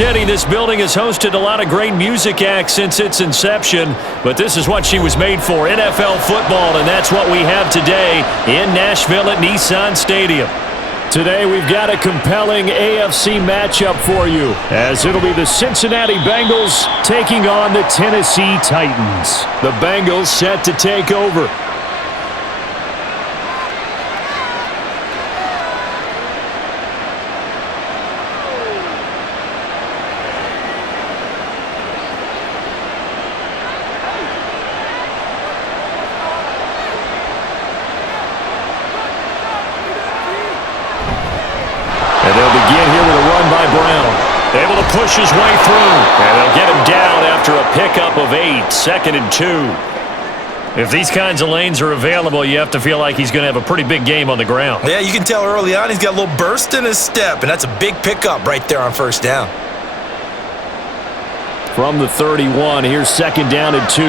City, this building has hosted a lot of great music acts since its inception, but this is what she was made for, NFL football, and that's what we have today in Nashville at Nissan Stadium. Today we've got a compelling AFC matchup for you, as it'll be the Cincinnati Bengals taking on the Tennessee Titans. The Bengals set to take over. And they'll begin here with a run by Brown. Able to push his way through. And they'll get him down after a pickup of 8, 2nd and 2. If these kinds of lanes are available, you have to feel like he's going to have a pretty big game on the ground. Yeah, you can tell early on he's got a little burst in his step, and that's a big pickup right there on first down. From the 31, here's 2nd down and 2.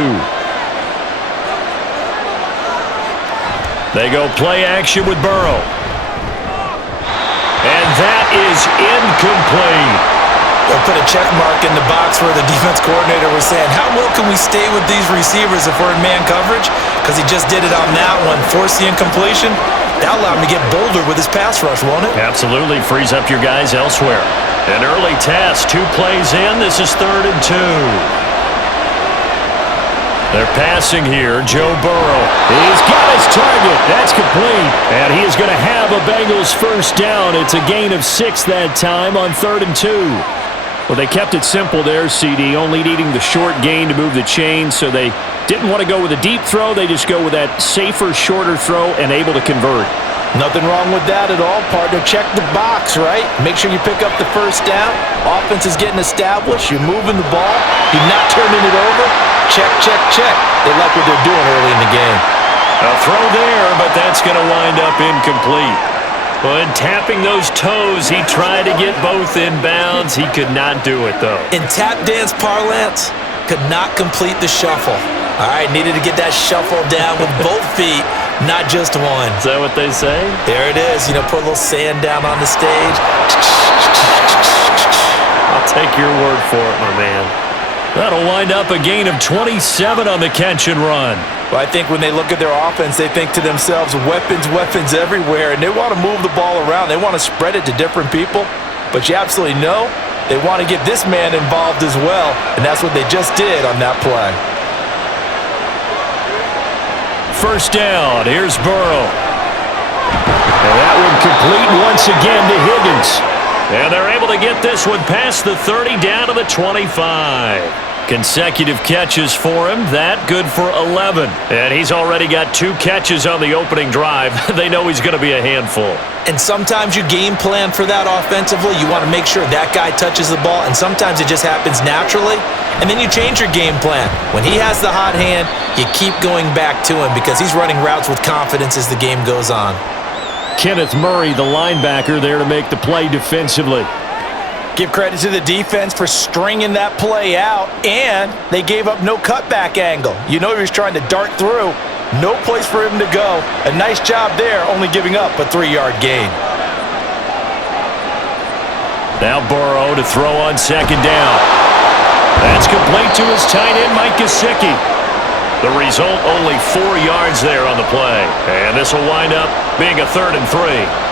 They go play action with Burrow. And that is incomplete. They'll put a check mark in the box where the defense coordinator was saying, how well can we stay with these receivers if we're in man coverage? Because he just did it on that one, forced the incompletion. That'll allow him to get bolder with his pass rush, won't it? Absolutely, frees up your guys elsewhere. An early task, 2 plays in. This is 3rd and 2. They're passing here. Joe Burrow. He's got his target. That's complete. And he is going to have a Bengals first down. It's a gain of 6 that time on 3rd and 2. Well, they kept it simple there, CD, only needing the short gain to move the chain, so they didn't want to go with a deep throw. They just go with that safer, shorter throw and able to convert. Nothing wrong with that at all, partner. Check the box, right? Make sure you pick up the first down. Offense is getting established. You're moving the ball. You're not turning it over. Check, check, check. They like what they're doing early in the game. A throw there, but that's going to wind up incomplete. But tapping those toes, he tried to get both in bounds. He could not do it, though. In tap dance parlance, could not complete the shuffle. All right, needed to get that shuffle down with both feet, not just one. Is that what they say? There it is. You know, put a little sand down on the stage. I'll take your word for it, my man. That'll wind up a gain of 27 on the catch and run. Well, I think when they look at their offense, they think to themselves, weapons, weapons everywhere, and they want to move the ball around. They want to spread it to different people, but you absolutely know they want to get this man involved as well, and that's what they just did on that play. First down, here's Burrow. And that one complete once again to Higgins. And they're able to get this one past the 30 down to the 25. Consecutive catches for him. That good for 11. And he's already got 2 catches on the opening drive. They know he's going to be a handful. And sometimes you game plan for that offensively. You want to make sure that guy touches the ball, and sometimes it just happens naturally. And then you change your game plan. When he has the hot hand, you keep going back to him because he's running routes with confidence as the game goes on. Kenneth Murray, the linebacker, there to make the play defensively. Give credit to the defense for stringing that play out, and they gave up no cutback angle. You know he was trying to dart through. No place for him to go. A nice job there, only giving up a 3-yard gain. Now Burrow to throw on 2nd down. That's complete to his tight end, Mike Gesicki. The result, only 4 yards there on the play. And this will wind up being a 3rd and 3.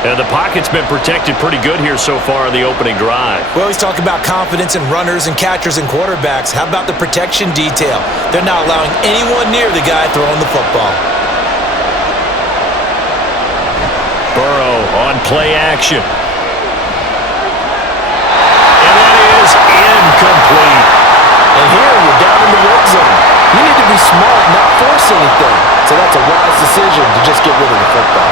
And the pocket's been protected pretty good here so far in the opening drive. We always talk about confidence in runners and catchers and quarterbacks. How about the protection detail? They're not allowing anyone near the guy throwing the football. Burrow on play action. And that is incomplete. And here you're down in the red zone. You need to be smart, not force anything. So that's a wise decision to just get rid of the football.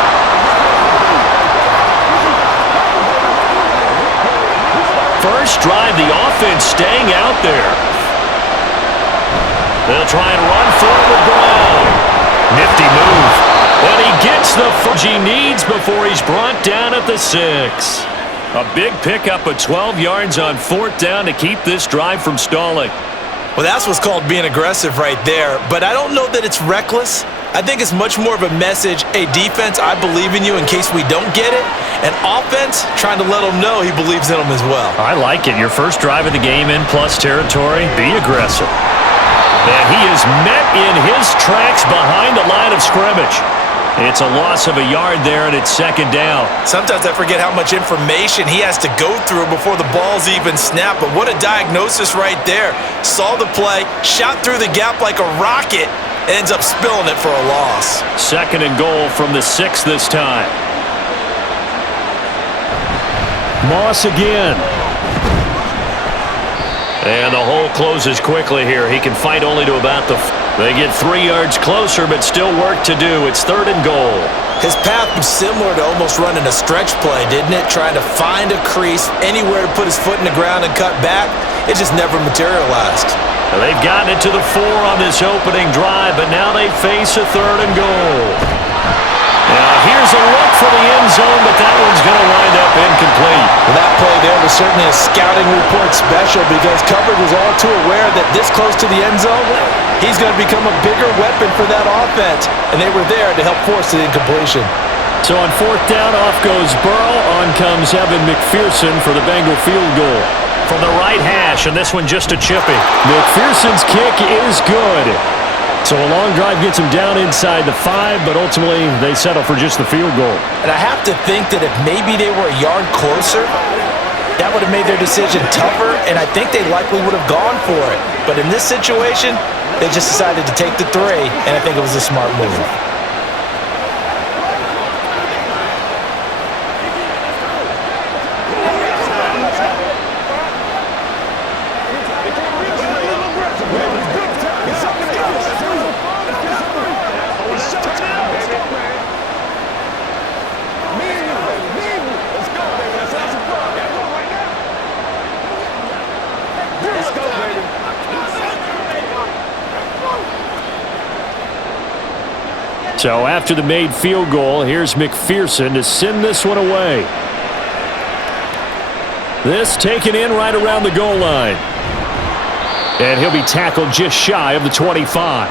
First drive, the offense staying out there. They'll try and run forward Brown. Nifty move. But he gets the fudge he needs before he's brought down at the 6. A big pickup of 12 yards on 4th down to keep this drive from stalling. Well, that's what's called being aggressive right there. But I don't know that it's reckless. I think it's much more of a message, hey, defense, I believe in you in case we don't get it. And offense, trying to let him know he believes in him as well. I like it. Your first drive of the game in plus territory, be aggressive. And he is met in his tracks behind the line of scrimmage. It's a loss of a yard there, and it's second down. Sometimes I forget how much information he has to go through before the ball's even snapped, but what a diagnosis right there. Saw the play, shot through the gap like a rocket, ends up spilling it for a loss. Second and goal from the 6 this time. Moss again. And the hole closes quickly here. He can fight only to about the... They get 3 yards closer, but still work to do. It's third and goal. His path was similar to almost running a stretch play, didn't it? Trying to find a crease, anywhere to put his foot in the ground and cut back. It just never materialized. Now they've gotten it to the 4 on this opening drive, but now they face a third and goal. Now here's a look for the end zone, but that one's going to wind up incomplete. Well, that play there was certainly a scouting report special because coverage was all too aware that this close to the end zone, he's going to become a bigger weapon for that offense, and they were there to help force the incompletion. So on fourth down, off goes Burrow. On comes Evan McPherson for the Bengal field goal. From the right hash, and this one just a chippy. McPherson's kick is good. So a long drive gets him down inside the 5, but ultimately they settle for just the field goal. And I have to think that if maybe they were a yard closer, that would have made their decision tougher, and I think they likely would have gone for it. But in this situation, they just decided to take the 3, and I think it was a smart move. So after the made field goal, here's McPherson to send this one away. This taken in right around the goal line. And he'll be tackled just shy of the 25.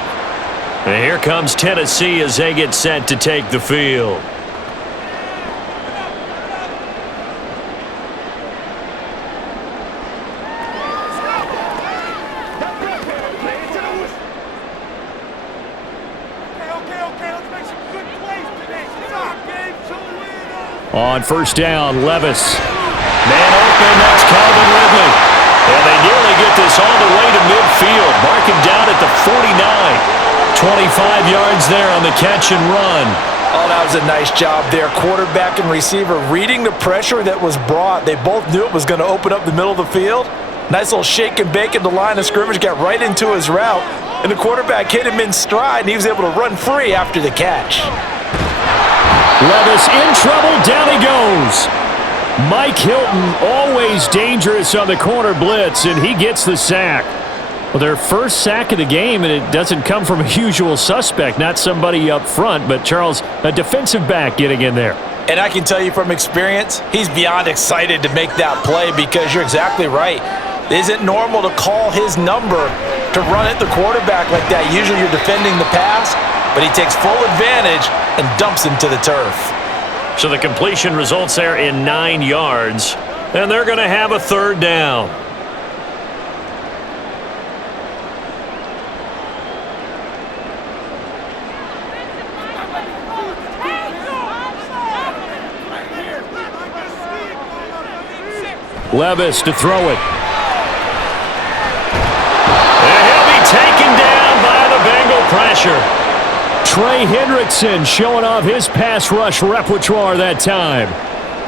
And here comes Tennessee as they get set to take the field. On first down, Levis. Man open, that's Calvin Ridley. And they nearly get this all the way to midfield. Marking down at the 49. 25 yards there on the catch and run. Oh, that was a nice job there. Quarterback and receiver reading the pressure that was brought. They both knew it was going to open up the middle of the field. Nice little shake and bake at the line of scrimmage. Got right into his route. And the quarterback hit him in stride, and he was able to run free after the catch. Levis in trouble, down he goes. Mike Hilton always dangerous on the corner blitz, and he gets the sack. Well, their first sack of the game, and it doesn't come from a usual suspect, not somebody up front, but Charles, a defensive back getting in there. And I can tell you from experience, he's beyond excited to make that play because you're exactly right. It isn't normal to call his number to run at the quarterback like that. Usually you're defending the pass, but he takes full advantage and dumps him to the turf. So the completion results there in 9 yards, and they're going to have a third down. Levis to throw it. And he'll be taken down by the Bengal pressure. Trey Hendrickson showing off his pass rush repertoire that time.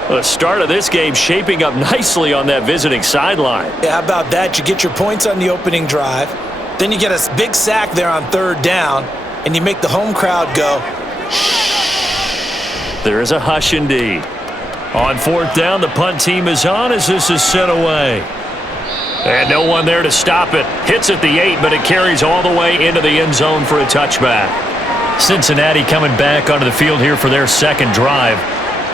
The start of this game shaping up nicely on that visiting sideline. Yeah, how about that? You get your points on the opening drive. Then you get a big sack there on third down, and you make the home crowd go, shh. There is a hush indeed. On fourth down, the punt team is on as this is sent away. And no one there to stop it. Hits at the 8, but it carries all the way into the end zone for a touchback. Cincinnati coming back onto the field here for their second drive.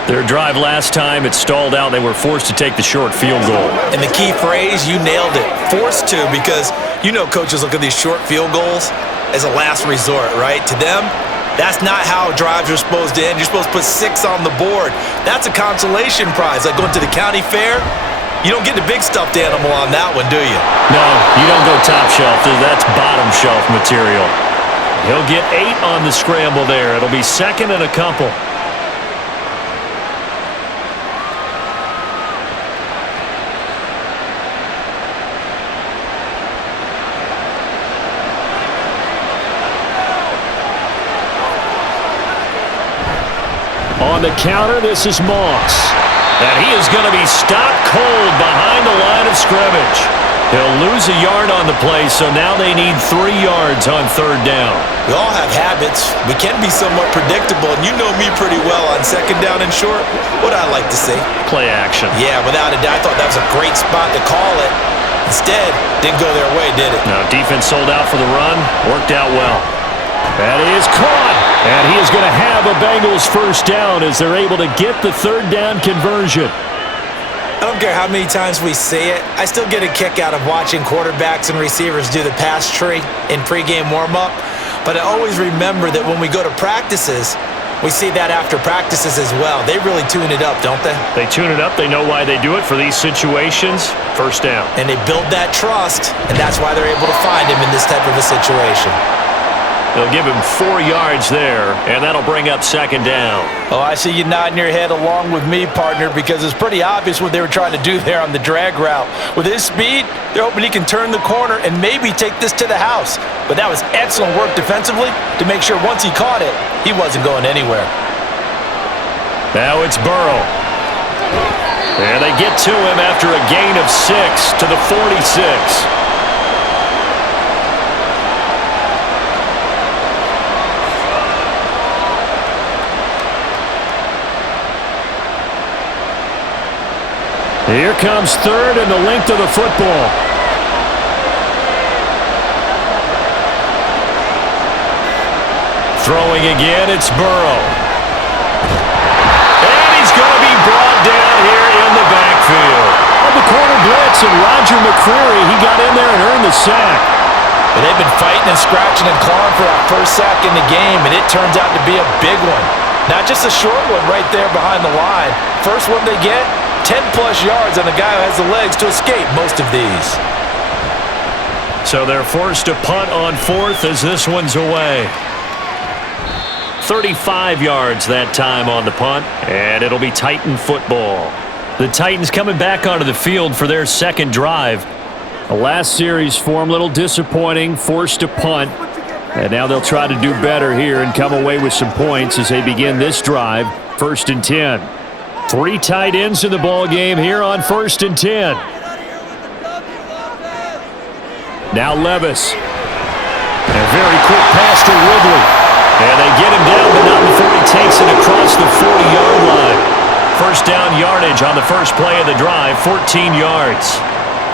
Their drive last time, it stalled out. They were forced to take the short field goal. And the key phrase, you nailed it. Forced to, because you know coaches look at these short field goals as a last resort, right? To them, That's not how drives are supposed to end. You're supposed to put 6 on the board. That's a consolation prize, like going to the county fair. You don't get the big stuffed animal on that one, do you? No, you don't go top shelf. That's bottom shelf material. He'll get 8 on the scramble there. It'll be second and a couple. On the counter, this is Moss. And he is going to be stopped cold behind the line of scrimmage. He'll lose a yard on the play, so now they need 3 yards on third down. We all have habits. We can be somewhat predictable, and you know me pretty well on second down and short. What I like to see? Play action. Yeah, without a doubt. I thought that was a great spot to call it. Instead, didn't go their way, did it? No, defense sold out for the run. Worked out well. That is caught. And he is going to have a Bengals first down as they're able to get the third down conversion. I don't care how many times we say it. I still get a kick out of watching quarterbacks and receivers do the pass tree in pregame warm-up. But I always remember that when we go to practices, we see that after practices as well. They really tune it up, don't they? They tune it up. They know why they do it for these situations. First down. And they build that trust, and that's why they're able to find him in this type of a situation. They'll give him 4 yards there, and that'll bring up second down. Oh, I see you nodding your head along with me, partner, because it's pretty obvious what they were trying to do there on the drag route. With his speed, they're hoping he can turn the corner and maybe take this to the house. But that was excellent work defensively to make sure once he caught it, he wasn't going anywhere. Now it's Burrow. And they get to him after a gain of 6 to the 46. Here comes third and the length of the football. Throwing again, it's Burrow. And he's going to be brought down here in the backfield. On the corner blitz, and Roger McCreary, he got in there and earned the sack. But they've been fighting and scratching and clawing for that first sack in the game, and it turns out to be a big one. Not just a short one right there behind the line. First one they get, 10-plus yards on the guy who has the legs to escape most of these. So they're forced to punt on fourth as this one's away. 35 yards that time on the punt, and it'll be Titan football. The Titans coming back onto the field for their second drive. The last series for them, a little disappointing, forced to punt. And now they'll try to do better here and come away with some points as they begin this drive, 1st and 10. 3 tight ends in the ball game here on 1st and 10. Now Levis. And a very quick pass to Ridley. And they get him down, but not before he takes it across the 40-yard line. First down yardage on the first play of the drive, 14 yards.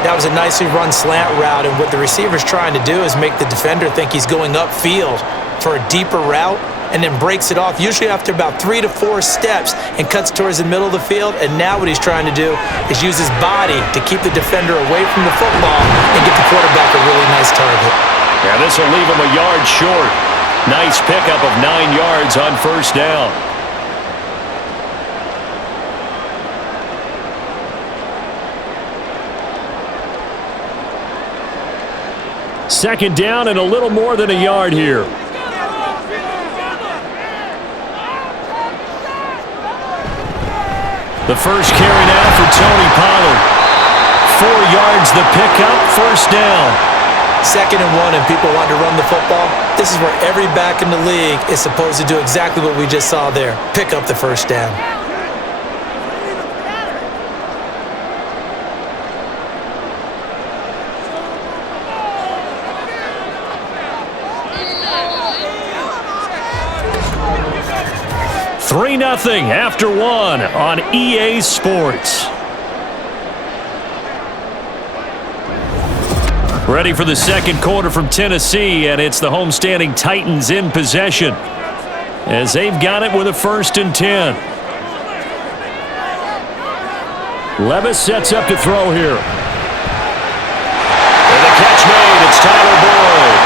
That was a nicely run slant route, and what the receiver's trying to do is make the defender think he's going upfield for a deeper route, and then breaks it off, usually after about 3 to 4 steps, and cuts towards the middle of the field. And now what he's trying to do is use his body to keep the defender away from the football and get the quarterback a really nice target. Yeah, this will leave him a yard short. Nice pickup of 9 yards on first down. Second down and a little more than a yard here. The first carry now for Tony Pollard. 4 yards the pickup, first down. 2nd and 1 and people want to run the football. This is where every back in the league is supposed to do exactly what we just saw there. Pick up the first down. Three 3-0 after 1 on EA Sports. Ready for the second quarter from Tennessee, and it's the homestanding Titans in possession as they've got it with a 1st and 10. Levis sets up to throw here. And the catch made, it's Tyler Boyd.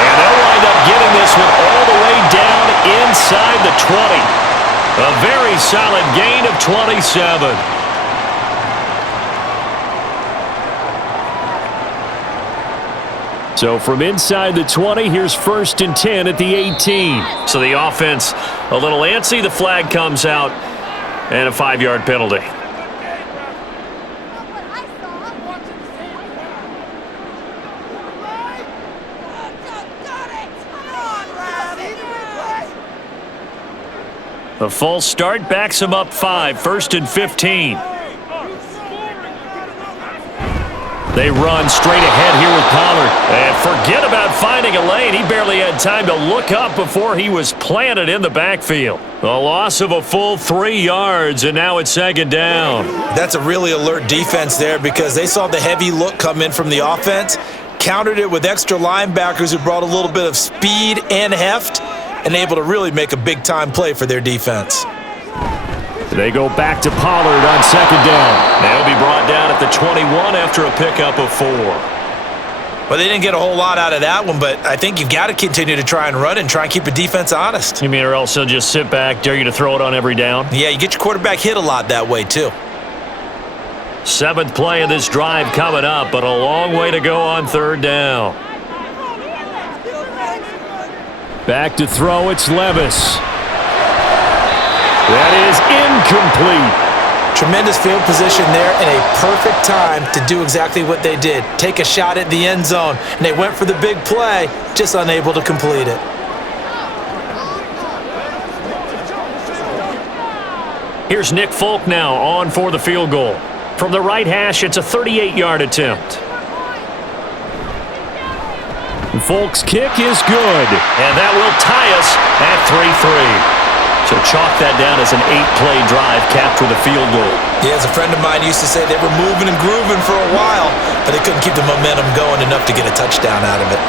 And they'll wind up getting this one all the way down solid gain of 27. So from inside the 20, here's 1st and 10 at the 18. So the offense a little antsy. The flag comes out and a 5-yard penalty. A false start backs him up 5, 1st and 15. They run straight ahead here with Pollard. And forget about finding a lane. He barely had time to look up before he was planted in the backfield. A loss of a full 3 yards, and now it's 2nd down. That's a really alert defense there because they saw the heavy look come in from the offense, countered it with extra linebackers who brought a little bit of speed and heft, and able to really make a big-time play for their defense. They go back to Pollard on 2nd down. They'll be brought down at the 21 after a pickup of 4. Well, they didn't get a whole lot out of that one, but I think you've got to continue to try and run and try and keep the defense honest. You mean or else they'll just sit back, dare you to throw it on every down? Yeah, you get your quarterback hit a lot that way, too. 7th play of this drive coming up, but a long way to go on 3rd down. Back to throw, it's Levis. That is incomplete. Tremendous field position there and a perfect time to do exactly what they did. Take a shot at the end zone, and they went for the big play, just unable to complete it. Here's Nick Folk now on for the field goal. From the right hash, it's a 38-yard attempt. Folk's kick is good. And that will tie us at 3-3. So chalk that down as an 8-play drive capped with a field goal. Yeah, as a friend of mine used to say, they were moving and grooving for a while, but they couldn't keep the momentum going enough to get a touchdown out of it.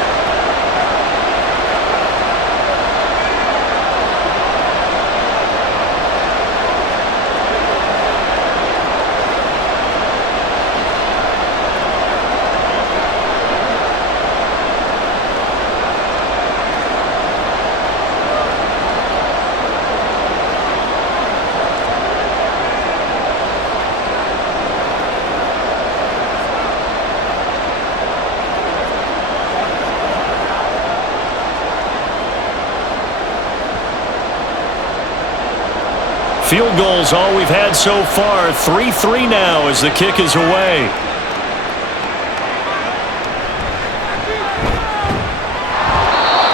Field goals all we've had so far. 3-3 now as the kick is away.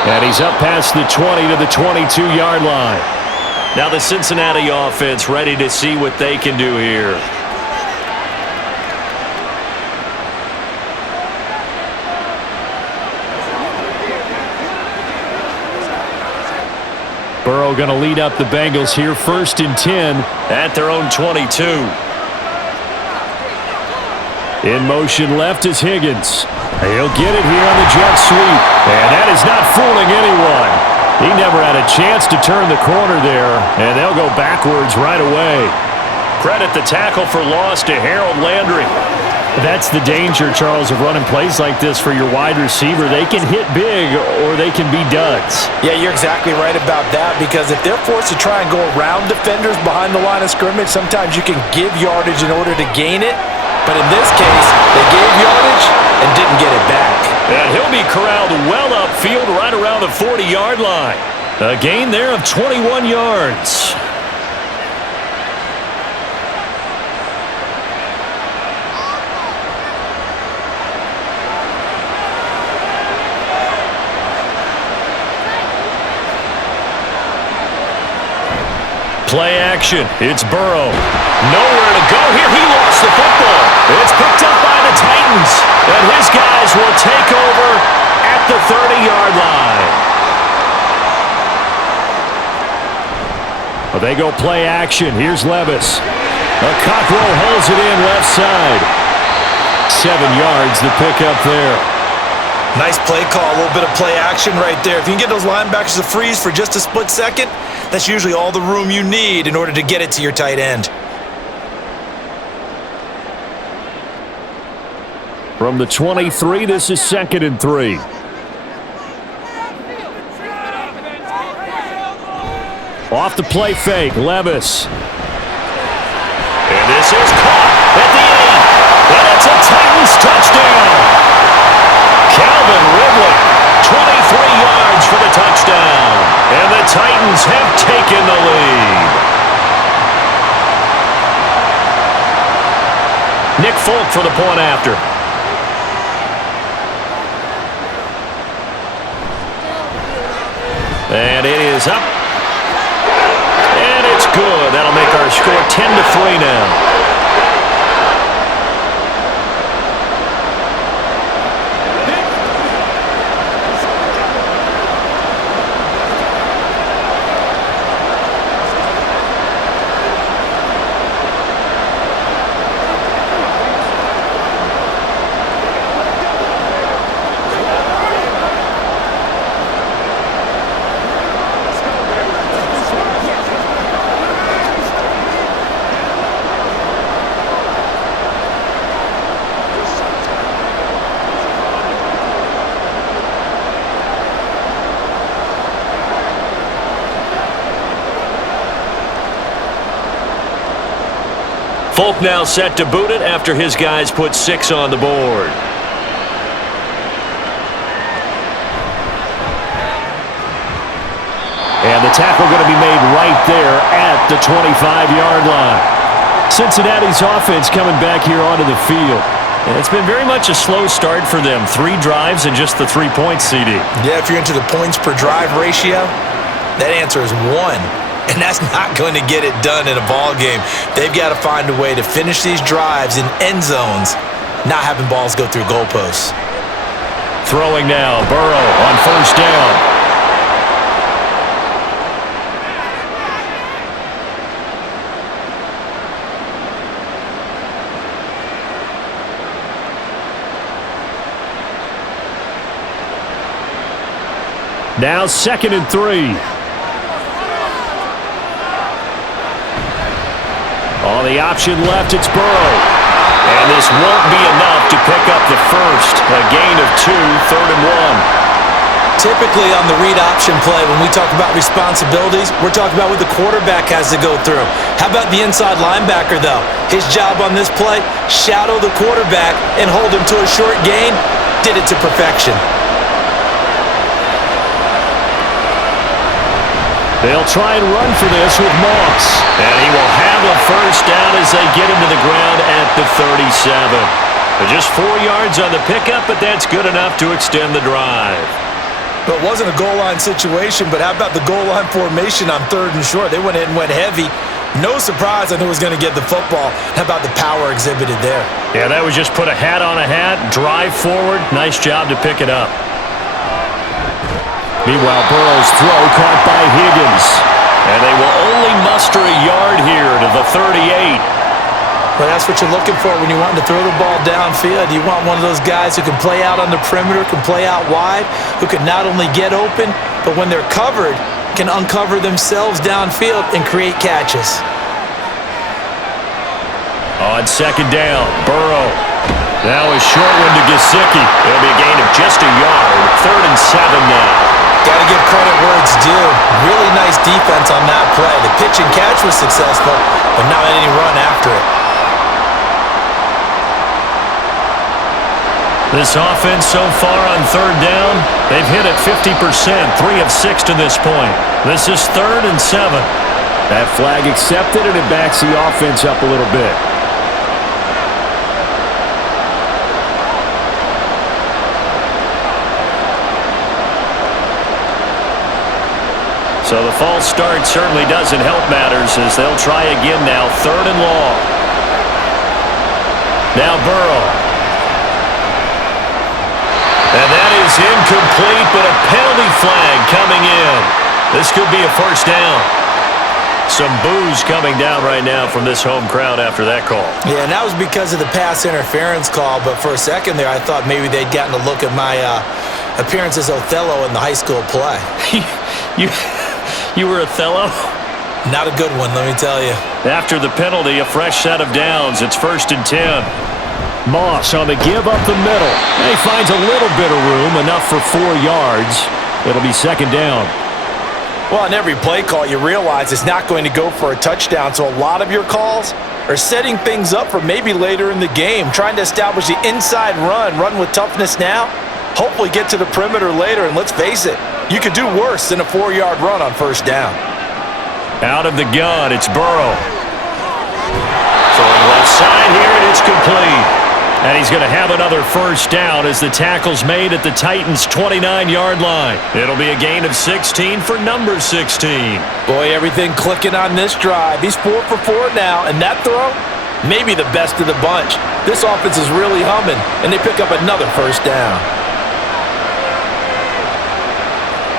And he's up past the 20 to the 22-yard line. Now the Cincinnati offense ready to see what they can do here. Burrow going to lead up the Bengals here, 1st and 10. At their own 22. In motion left is Higgins. He'll get it here on the jet sweep. And that is not fooling anyone. He never had a chance to turn the corner there, and they'll go backwards right away. Credit the tackle for loss to Harold Landry. That's the danger, Charles, of running plays like this for your wide receiver. They can hit big or they can be duds. Yeah, you're exactly right about that because if they're forced to try and go around defenders behind the line of scrimmage, sometimes you can give yardage in order to gain it. But in this case, they gave yardage and didn't get it back. And he'll be corralled well upfield right around the 40-yard line. A gain there of 21 yards. Play action. It's Burrow. Nowhere to go here. He lost the football. It's picked up by the Titans. And his guys will take over at the 30-yard line. Well, they go play action. Here's Levis. A cockerel holds it in left side. 7 yards the pickup there. Nice play call, a little bit of play action right there. If you can get those linebackers to freeze for just a split second, that's usually all the room you need in order to get it to your tight end. From the 23, this is 2nd and 3. Off the play fake, Levis. Folk for the point after. And it is up. And it's good. That'll make our score 10-3 now. Folk now set to boot it after his guys put 6 on the board. And the tackle going to be made right there at the 25-yard line. Cincinnati's offense coming back here onto the field. And it's been very much a slow start for them. 3 drives and just the 3 points, CD. Yeah, if you're into the points per drive ratio, that answer is 1. And that's not going to get it done in a ball game. They've got to find a way to finish these drives in end zones, not having balls go through goalposts. Throwing now, Burrow on first down. Now 2nd and 3. On the option left, it's Burrow. And this won't be enough to pick up the first. A gain of 2, 3rd and 1. Typically on the read option play, when we talk about responsibilities, we're talking about what the quarterback has to go through. How about the inside linebacker, though? His job on this play, shadow the quarterback and hold him to a short gain. Did it to perfection. They'll try and run for this with Moss. And he will have a first down as they get him to the ground at the 37. Just 4 yards on the pickup, but that's good enough to extend the drive. Well, it wasn't a goal line situation, but how about the goal line formation on 3rd and short? They went in and went heavy. No surprise on who was going to get the football. How about the power exhibited there? Yeah, that was just put a hat on a hat, drive forward. Nice job to pick it up. Meanwhile, Burrow's throw caught by Higgins. And they will only muster a yard here to the 38. Well, that's what you're looking for when you're wanting to throw the ball downfield. You want one of those guys who can play out on the perimeter, can play out wide, who can not only get open, but when they're covered, can uncover themselves downfield and create catches. On 2nd down, Burrow. Now a short one to Gesicki. It'll be a gain of just a yard. 3rd and 7 now. Got to give credit where it's due. Really nice defense on that play. The pitch and catch was successful, but not any run after it. This offense so far on 3rd down, they've hit it 50%, 3 of 6 to this point. This is 3rd and 7. That flag accepted, and it backs the offense up a little bit. So the false start certainly doesn't help matters as they'll try again now, 3rd and long. Now Burrow. And that is incomplete, but a penalty flag coming in. This could be a first down. Some boos coming down right now from this home crowd after that call. Yeah, and that was because of the pass interference call, but for a second there I thought maybe they'd gotten a look at my appearance as Othello in the high school play. You were Othello? Not a good one, let me tell you. After the penalty, a fresh set of downs. It's 1st and 10. Moss on the give up the middle. And he finds a little bit of room, enough for 4 yards. It'll be 2nd down. Well, on every play call, you realize it's not going to go for a touchdown, so a lot of your calls are setting things up for maybe later in the game, trying to establish the inside run with toughness now, hopefully get to the perimeter later, and let's face it, you could do worse than a 4-yard run on 1st down. Out of the gun, it's Burrow. Throwing left side here, and It's complete. And he's going to have another first down as the tackle's made at the Titans' 29-yard line. It'll be a gain of 16 for number 16. Boy, everything clicking on this drive. He's 4 for 4 now, and that throw, maybe the best of the bunch. This offense is really humming, and they pick up another first down.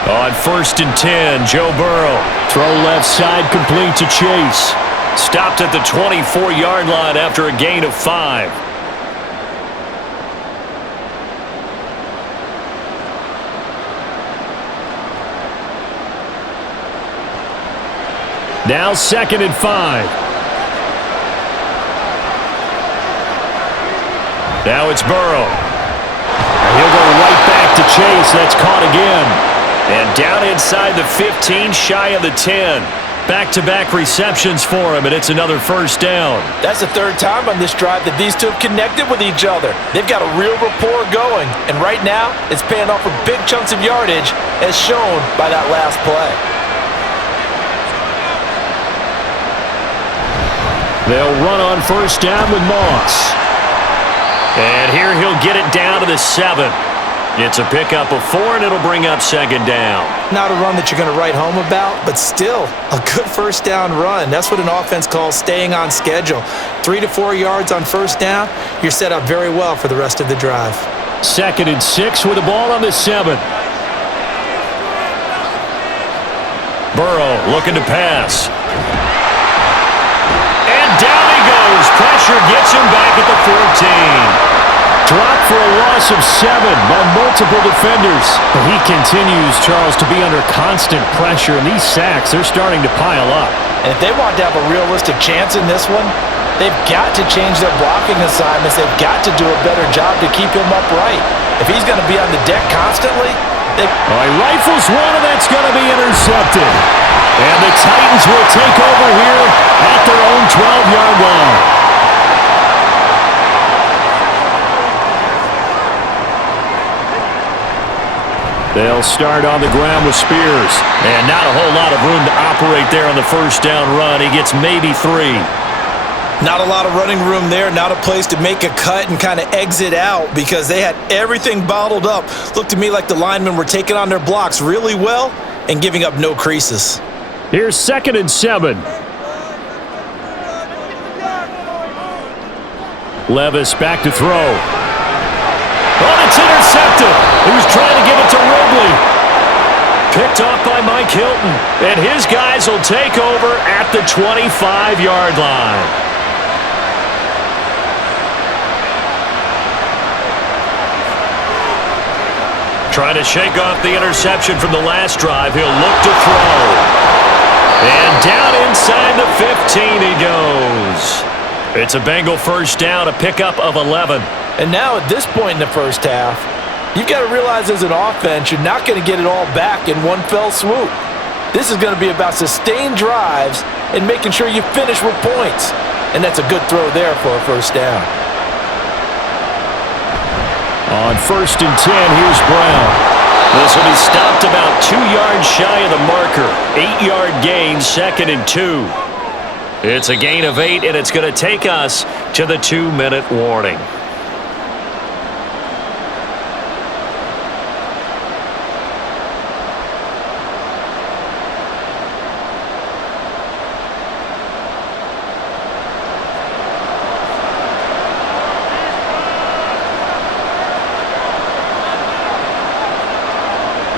On 1st and 10, Joe Burrow. Throw left side, complete to Chase. Stopped at the 24-yard line after a gain of 5. Now 2nd and 5. Now it's Burrow. And he'll go right back to Chase. That's caught again. And down inside the 15, shy of the 10. Back-to-back receptions for him, and it's another first down. That's the 3rd time on this drive that these two have connected with each other. They've got a real rapport going, and right now it's paying off for big chunks of yardage, as shown by that last play. They'll run on first down with Moss. And here he'll get it down to the 7. It's a pickup of 4, and it'll bring up 2nd down. Not a run that you're going to write home about, but still a good first down run. That's what an offense calls staying on schedule. 3 to 4 yards on first down, you're set up very well for the rest of the drive. 2nd and 6 with the ball on the 7. Burrow looking to pass. Down he goes. Pressure gets him back at the 14. Dropped for a loss of 7 by multiple defenders. But he continues, Charles, to be under constant pressure, and these sacks, they're starting to pile up. And if they want to have a realistic chance in this one, they've got to change their blocking assignments. They've got to do a better job to keep him upright. If he's going to be on the deck constantly, he rifles one, and that's going to be intercepted. And the Titans will take over here at their own 12-yard line. They'll start on the ground with Spears. And not a whole lot of room to operate there on the first down run. He gets maybe 3. Not a lot of running room there, not a place to make a cut and kind of exit out because they had everything bottled up. Looked to me like the linemen were taking on their blocks really well and giving up no creases. Here's 2nd and 7. Levis back to throw. Oh, it's intercepted. He was trying to give it to Ridley. Picked off by Mike Hilton. And his guys will take over at the 25-yard line. Trying to shake off the interception from the last drive. He'll look to throw. And down inside the 15 he goes. It's a Bengal first down, a pickup of 11. And now at this point in the first half, you've got to realize as an offense, you're not going to get it all back in one fell swoop. This is going to be about sustained drives and making sure you finish with points. And that's a good throw there for a first down. On 1st and 10, here's Brown. This will be stopped about 2 yards shy of the marker. 8-yard gain, 2nd and 2. It's a gain of 8, and it's going to take us to the 2-minute warning.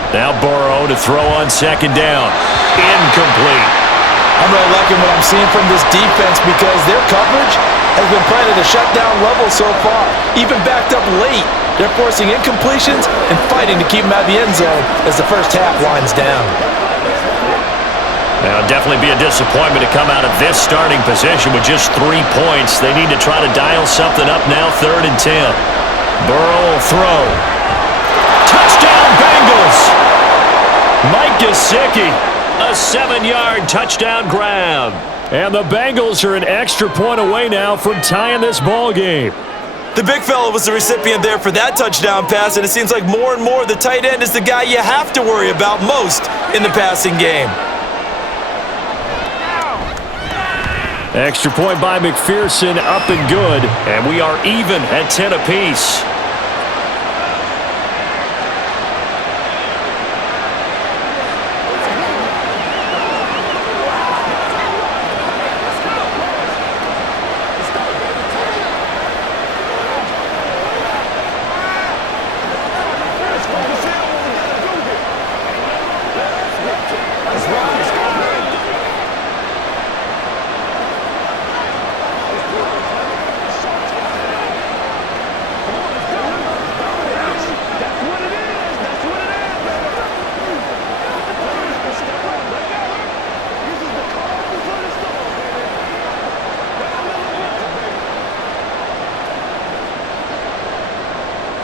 Now Burrow to throw on 2nd down. Incomplete. I'm really liking what I'm seeing from this defense because their coverage has been playing at a shutdown level so far. Even backed up late, they're forcing incompletions and fighting to keep them out of the end zone as the first half winds down. Now, definitely be a disappointment to come out of this starting position with just 3 points. They need to try to dial something up now, 3rd and 10. Burrow will throw. Touchdown, Bengals! Mike Gesicki, a 7-yard touchdown grab. And the Bengals are an extra point away now from tying this ball game. The big fella was the recipient there for that touchdown pass, and it seems like more and more the tight end is the guy you have to worry about most in the passing game. Extra point by McPherson, up and good. And we are even at 10 apiece.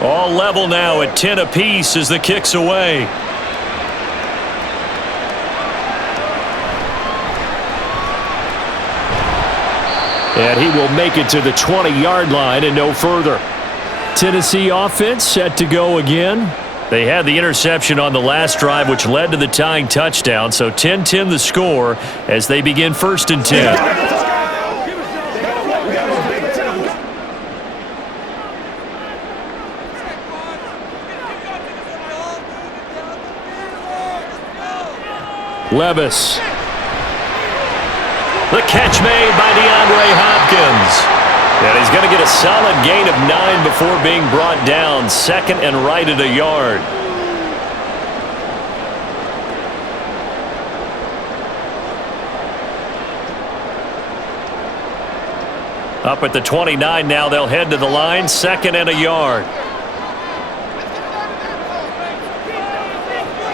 All level now at 10 apiece as the kick's away. And he will make it to the 20-yard line and no further. Tennessee offense set to go again. They had the interception on the last drive, which led to the tying touchdown. So 10-10 the score as they begin 1st and 10. Levis. The catch made by DeAndre Hopkins. And he's going to get a solid gain of 9 before being brought down. 2nd and right at a yard. Up at the 29 now, they'll head to the line. 2nd and a yard.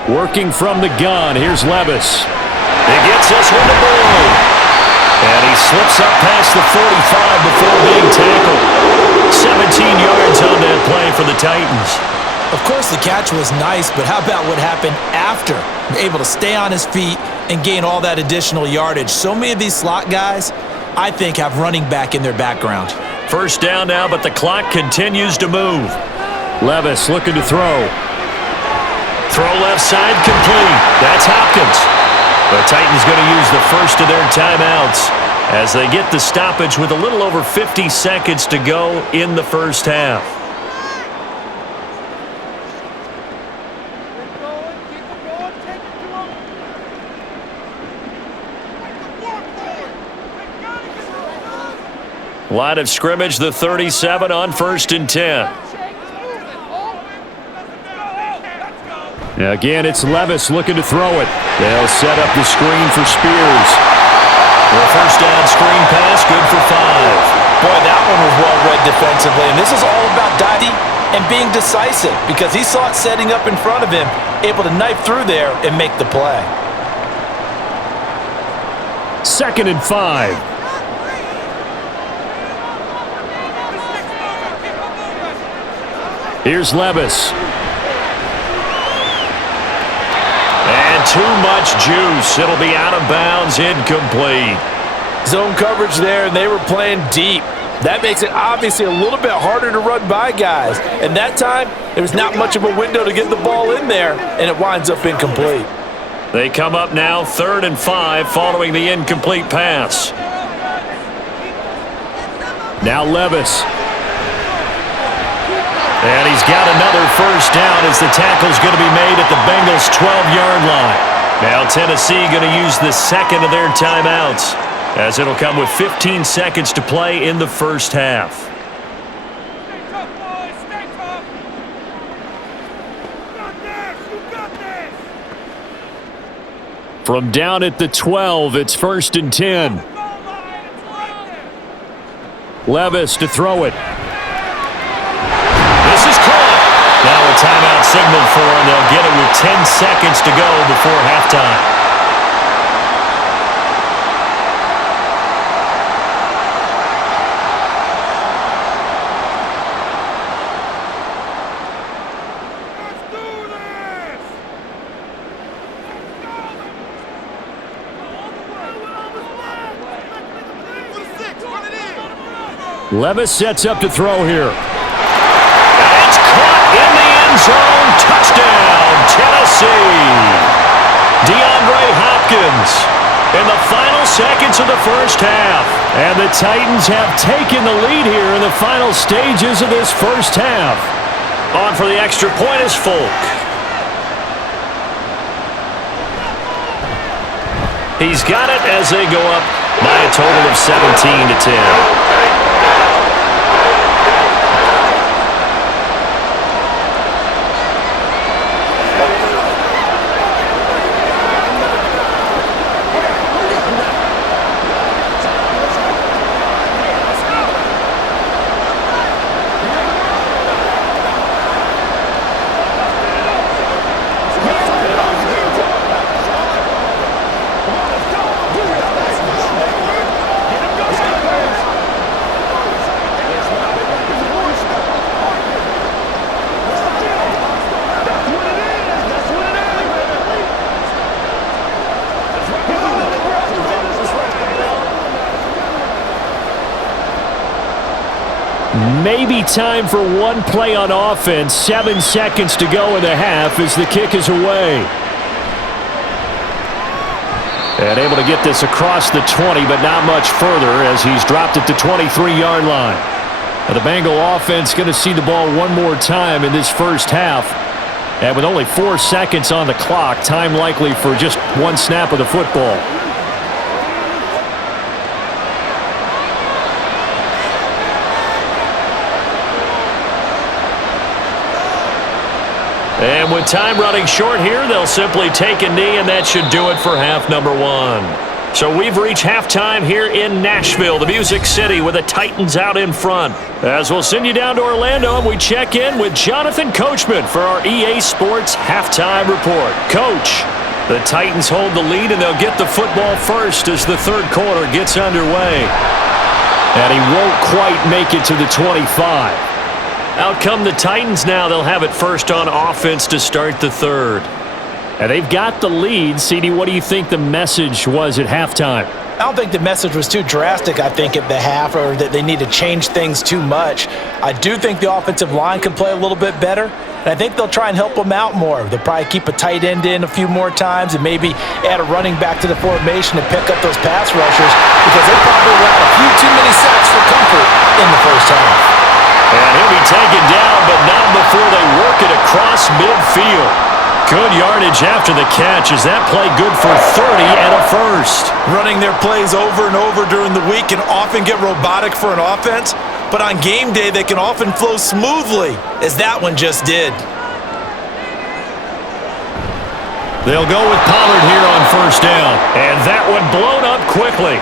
Working from the gun, here's Levis. He gets this one to Boyd. And he slips up past the 45 before being tackled. 17 yards on that play for the Titans. Of course, the catch was nice, but how about what happened after? Able to stay on his feet and gain all that additional yardage. So many of these slot guys, I think, have running back in their background. 1st down now, but the clock continues to move. Levis looking to throw. Throw left side, complete. That's Hopkins. The Titans going to use the first of their timeouts as they get the stoppage with a little over 50 seconds to go in the first half. Line of scrimmage, the 37 on 1st and 10. Again, it's Levis looking to throw it. They'll set up the screen for Spears. The 1st down screen pass, good for 5. Boy, that one was well read defensively, and this is all about diving and being decisive because he saw it setting up in front of him, able to knife through there and make the play. 2nd and 5. Here's Levis. Too much juice. It'll be out of bounds, incomplete. Zone coverage there, and they were playing deep. That makes it obviously a little bit harder to run by guys. And that time, there was not much of a window to get the ball in there, and it winds up incomplete. They come up now 3rd and 5 following the incomplete pass. Now Levis. And he's got another 1st down as the tackle's going to be made at the Bengals' 12-yard line. Now Tennessee going to use the 2nd of their timeouts as it'll come with 15 seconds to play in the first half. From down at the 12, it's 1st and 10. Levis to throw it. Now a timeout signaled for, and they'll get it with 10 seconds to go before halftime. Levis sets up to throw here. Zone touchdown, Tennessee. DeAndre Hopkins in the final seconds of the first half. And the Titans have taken the lead here in the final stages of this first half. On for the extra point is Folk. He's got it as they go up by a total of 17-10. Maybe time for one play on offense. 7 seconds to go in the half as the kick is away. And able to get this across the 20, but not much further as he's dropped at the 23-yard line. Now the Bengal offense going to see the ball one more time in this first half. And with only 4 seconds on the clock, time likely for just one snap of the football. And with time running short here, they'll simply take a knee, and that should do it for half number one. So we've reached halftime here in Nashville, the Music City, with the Titans out in front. As we'll send you down to Orlando, and we check in with Jonathan Coachman for our EA Sports Halftime Report. Coach, the Titans hold the lead, and they'll get the football first as the third quarter gets underway. And he won't quite make it to the 25. Out come the Titans now. They'll have it first on offense to start the third. And they've got the lead. CD, what do you think the message was at halftime? I don't think the message was too drastic, I think, at the half, or that they need to change things too much. I do think the offensive line can play a little bit better, and I think they'll try and help them out more. They'll probably keep a tight end in a few more times and maybe add a running back to the formation to pick up those pass rushers, because they probably allowed a few too many sacks for comfort in the first half. And he'll be taken down, but not before they work it across midfield. Good yardage after the catch. Is that play good for 30 and a first? Running their plays over and over during the week can often get robotic for an offense, but on game day they can often flow smoothly, as that one just did. They'll go with Pollard here on first down. And that one blown up quickly,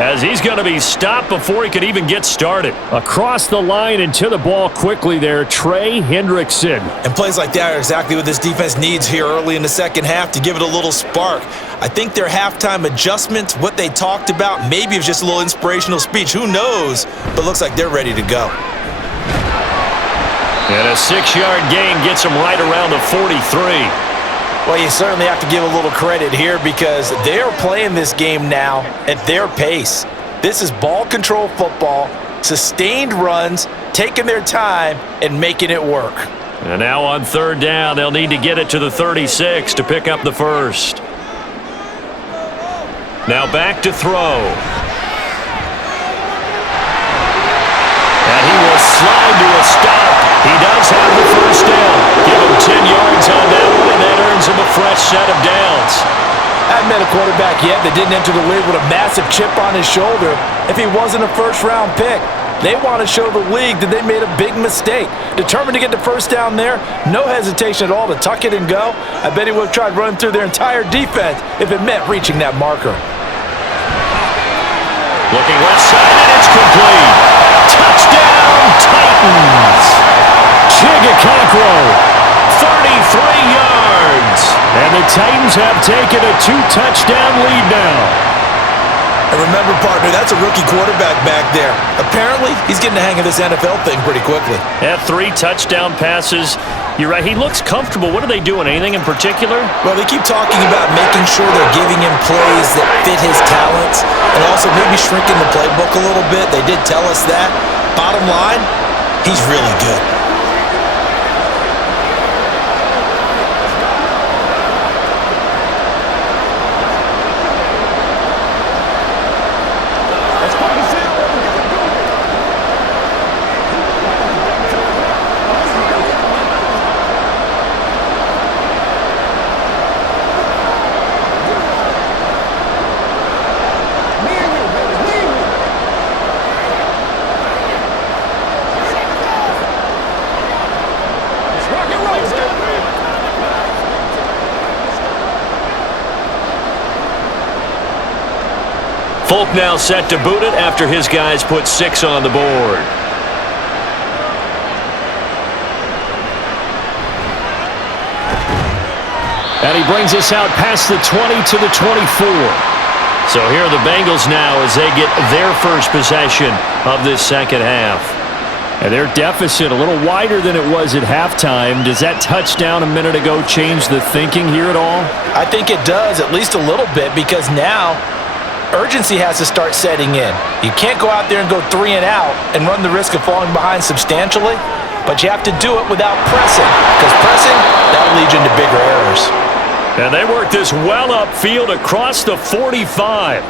as he's going to be stopped before he could even get started. Across the line and to the ball quickly there, Trey Hendrickson. And plays like that are exactly what this defense needs here early in the second half to give it a little spark. I think their halftime adjustments, what they talked about, maybe it was just a little inspirational speech. Who knows? But looks like they're ready to go. And a 6-yard gain gets them right around the 43. Well, you certainly have to give a little credit here because they are playing this game now at their pace. This is ball control football, sustained runs, taking their time, and making it work. And now on third down, they'll need to get it to the 36 to pick up the first. Now back to throw. And he will slide to a stop. He does have the first down. Give him 10 yards on that one, and that earns him a fresh set of downs. I haven't met a quarterback yet that didn't enter the league with a massive chip on his shoulder if he wasn't a first-round pick. They want to show the league that they made a big mistake. Determined to get the first down there, no hesitation at all to tuck it and go. I bet he would have tried running through their entire defense if it meant reaching that marker. Looking left side, and it's complete. Touchdown, Titans! Chigakakwo, 33 yards. And the Titans have taken a 2-touchdown lead now. And remember, partner, that's a rookie quarterback back there. Apparently, he's getting the hang of this NFL thing pretty quickly. Had 3 touchdown passes. You're right, he looks comfortable. What are they doing? Anything in particular? Well, they keep talking about making sure they're giving him plays that fit his talents and also maybe shrinking the playbook a little bit. They did tell us that. Bottom line, he's really good. Folk now set to boot it after his guys put 6 on the board. And he brings us out past the 20 to the 24. So here are the Bengals now as they get their first possession of this second half. And their deficit a little wider than it was at halftime. Does that touchdown a minute ago change the thinking here at all? I think it does, at least a little bit, because now urgency has to start setting in. You can't go out there and go 3 and out and run the risk of falling behind substantially, but you have to do it without pressing, because pressing, that'll lead you into bigger errors. And they work this well upfield across the 45.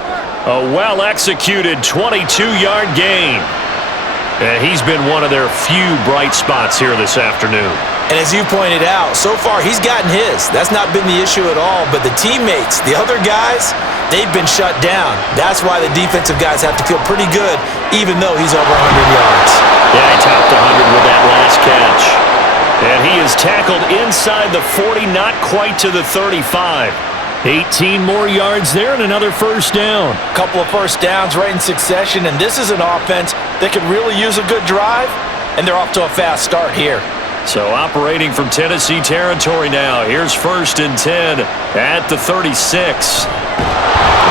A well-executed 22-yard gain. And he's been one of their few bright spots here this afternoon. And as you pointed out, so far he's gotten his. That's not been the issue at all. But the teammates, the other guys, they've been shut down. That's why the defensive guys have to feel pretty good, even though he's over 100 yards. Yeah, he topped 100 with that last catch. And he is tackled inside the 40, not quite to the 35. 18 more yards there and another first down. Couple of first downs right in succession, and this is an offense that could really use a good drive, and they're off to a fast start here. So operating from Tennessee territory now. Here's 1st and 10 at the 36.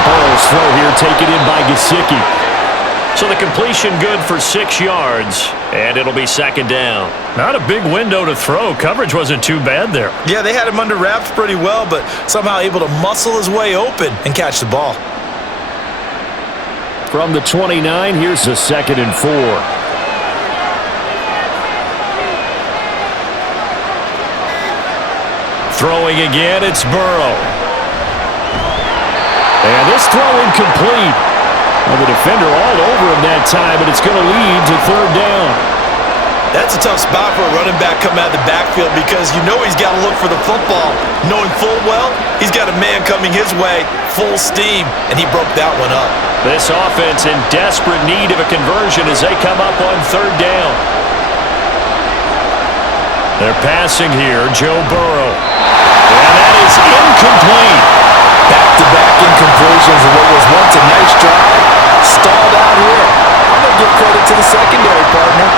Burrow's throw here taken in by Gesicki. So the completion good for 6 yards, and it'll be 2nd down. Not a big window to throw. Coverage wasn't too bad there. Yeah, they had him under wraps pretty well, but somehow able to muscle his way open and catch the ball. From the 29, here's the 2nd and 4. Throwing again, it's Burrow. And this throw incomplete. Well, the defender all over him that time, but it's going to lead to 3rd down. That's a tough spot for a running back coming out of the backfield because you know he's got to look for the football, knowing full well he's got a man coming his way, full steam, and he broke that one up. This offense in desperate need of a conversion as they come up on 3rd down. They're passing here, Joe Burrow. And that is incomplete. Back-to-back incompletions of what was once a nice drive, stalled out here. I'm going to give credit to the secondary, partner.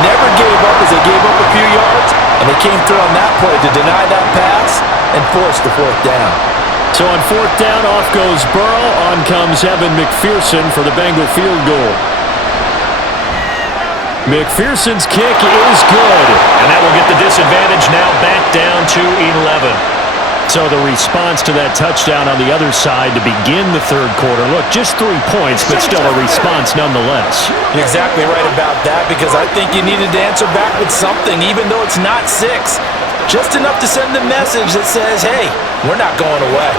Never gave up as they gave up a few yards, and they came through on that play to deny that pass and force the 4th down. So on 4th down, off goes Burrow. On comes Evan McPherson for the Bengal field goal. McPherson's kick is good. And that will get the disadvantage now back down to 11. So the response to that touchdown on the other side to begin the 3rd quarter. Look, just 3 points, but still a response nonetheless. You're exactly right about that because I think you needed to answer back with something, even though it's not 6. Just enough to send the message that says, hey, we're not going away.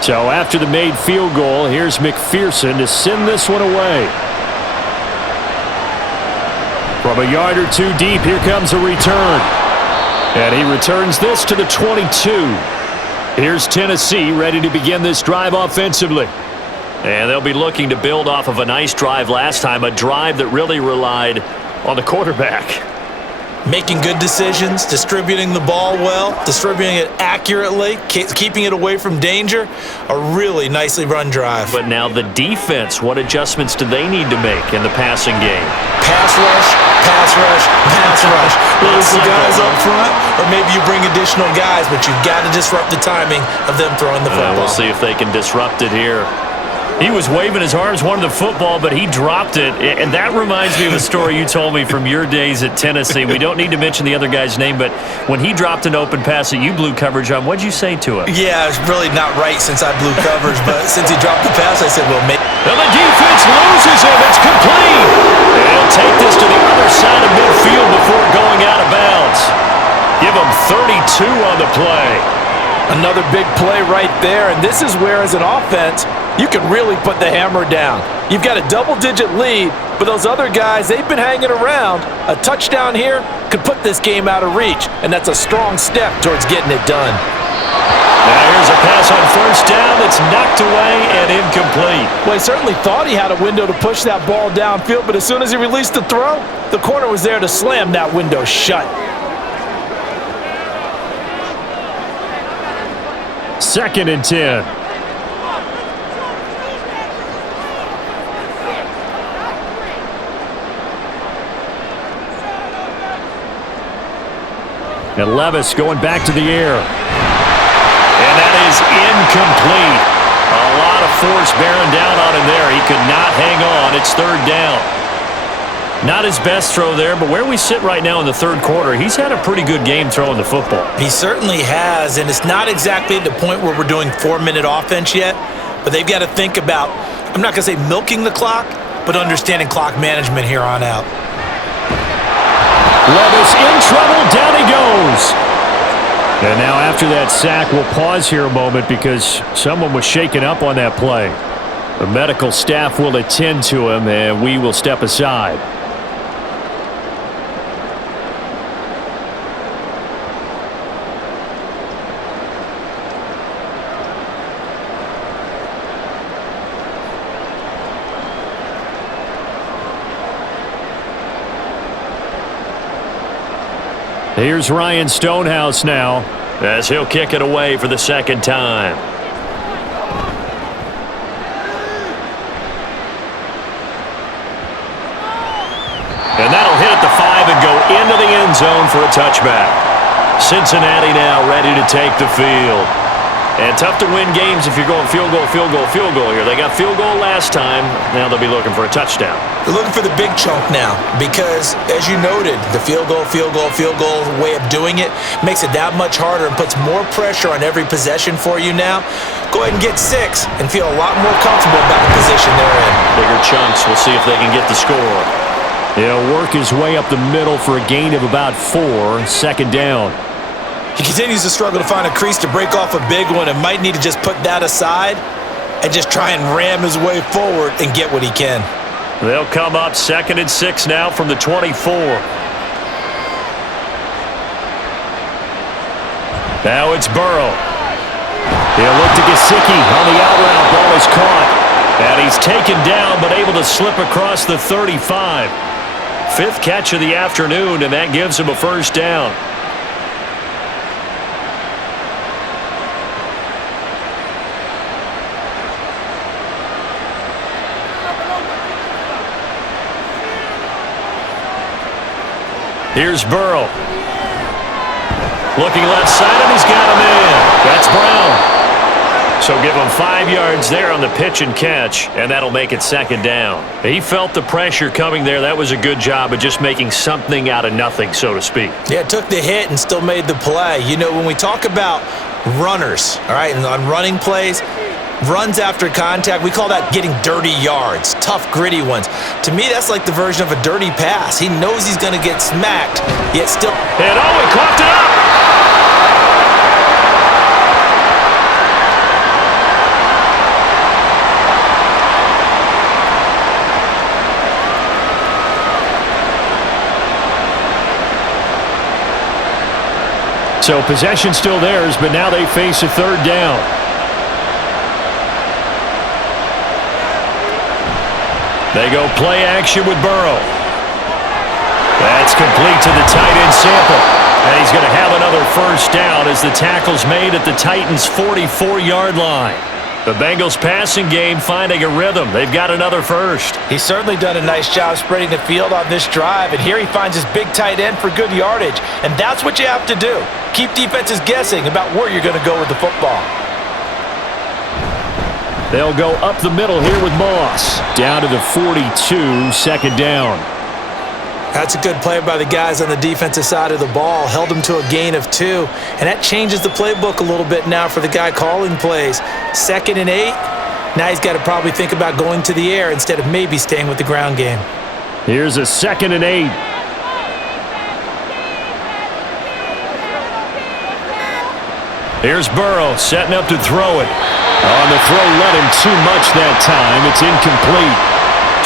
So after the made field goal, here's McPherson to send this one away. From a yard or 2 deep, here comes a return. And he returns this to the 22. Here's Tennessee ready to begin this drive offensively. And they'll be looking to build off of a nice drive last time, a drive that really relied on the quarterback. Making good decisions, distributing the ball well, distributing it accurately, keeping it away from danger. A really nicely run drive. But now the defense, what adjustments do they need to make in the passing game? Pass rush, pass rush, pass rush. Whether it's the guys up front or maybe you bring additional guys, but you've got to disrupt the timing of them throwing the football. We'll see if they can disrupt it here. He was waving his arms, wanted the football, but he dropped it. And that reminds me of a story you told me from your days at Tennessee. We don't need to mention the other guy's name, but when he dropped an open pass that you blew coverage on, what'd you say to him? Yeah, it's really not right since I blew coverage, but since he dropped the pass, I said, well, maybe. And the defense loses him. It's complete. And he'll take this to the other side of midfield before going out of bounds. Give him 32 on the play. Another big play right there, and this is where, as an offense, you can really put the hammer down. You've got a double-digit lead, but those other guys, they've been hanging around. A touchdown here could put this game out of reach, and that's a strong step towards getting it done. Now here's a pass on first down that's knocked away and incomplete. Well, he certainly thought he had a window to push that ball downfield, but as soon as he released the throw, the corner was there to slam that window shut. 2nd and 10. And Levis going back to the air. And that is incomplete. A lot of force bearing down on him there. He could not hang on. It's 3rd down. Not his best throw there, but where we sit right now in the 3rd quarter, he's had a pretty good game throwing the football. He certainly has, and it's not exactly at the point where we're doing 4-minute offense yet, but they've got to think about, I'm not going to say milking the clock, but understanding clock management here on out. Levis in trouble. Down he goes. And now after that sack, we'll pause here a moment because someone was shaken up on that play. The medical staff will attend to him, and we will step aside. Here's Ryan Stonehouse now, as he'll kick it away for the 2nd time. And that'll hit at the 5 and go into the end zone for a touchback. Cincinnati now ready to take the field. And tough to win games if you're going field goal, field goal, field goal here. They got field goal last time. Now they'll be looking for a touchdown. They're looking for the big chunk now because, as you noted, the field goal way of doing it makes it that much harder and puts more pressure on every possession for you now. Go ahead and get 6 and feel a lot more comfortable about the position they're in. Bigger chunks. We'll see if they can get the score. He'll work his way up the middle for a gain of about 4, 2nd down. He continues to struggle to find a crease to break off a big one and might need to just put that aside and just try and ram his way forward and get what he can. They'll come up 2nd and 6 now from the 24. Now it's Burrow. He'll look to Gesicki on the out route. Ball is caught. And he's taken down but able to slip across the 35. 5th catch of the afternoon, and that gives him a 1st down. Here's Burrow. Looking left side, and he's got him in. That's Brown. So give him 5 yards there on the pitch and catch, and that'll make it 2nd down. He felt the pressure coming there. That was a good job of just making something out of nothing, so to speak. Yeah, took the hit and still made the play. You know, when we talk about runners, all right, and on running plays, runs after contact, we call that getting dirty yards, tough, gritty ones. To me, that's like the version of a dirty pass. He knows he's going to get smacked, yet still... And he coughed it up! So possession still theirs, but now they face a 3rd down. They go play action with Burrow. That's complete to the tight end Sample. And he's going to have another 1st down as the tackle's made at the Titans' 44-yard line. The Bengals passing game finding a rhythm. They've got another 1st. He's certainly done a nice job spreading the field on this drive, and here he finds his big tight end for good yardage. And that's what you have to do. Keep defenses guessing about where you're going to go with the football. They'll go up the middle here with Moss. Down to the 42, 2nd down. That's a good play by the guys on the defensive side of the ball. Held him to a gain of 2. And that changes the playbook a little bit now for the guy calling plays. 2nd and 8. Now he's got to probably think about going to the air instead of maybe staying with the ground game. Here's a 2nd and 8. Here's Burrow setting up to throw it. On the throw, led him too much that time. It's incomplete.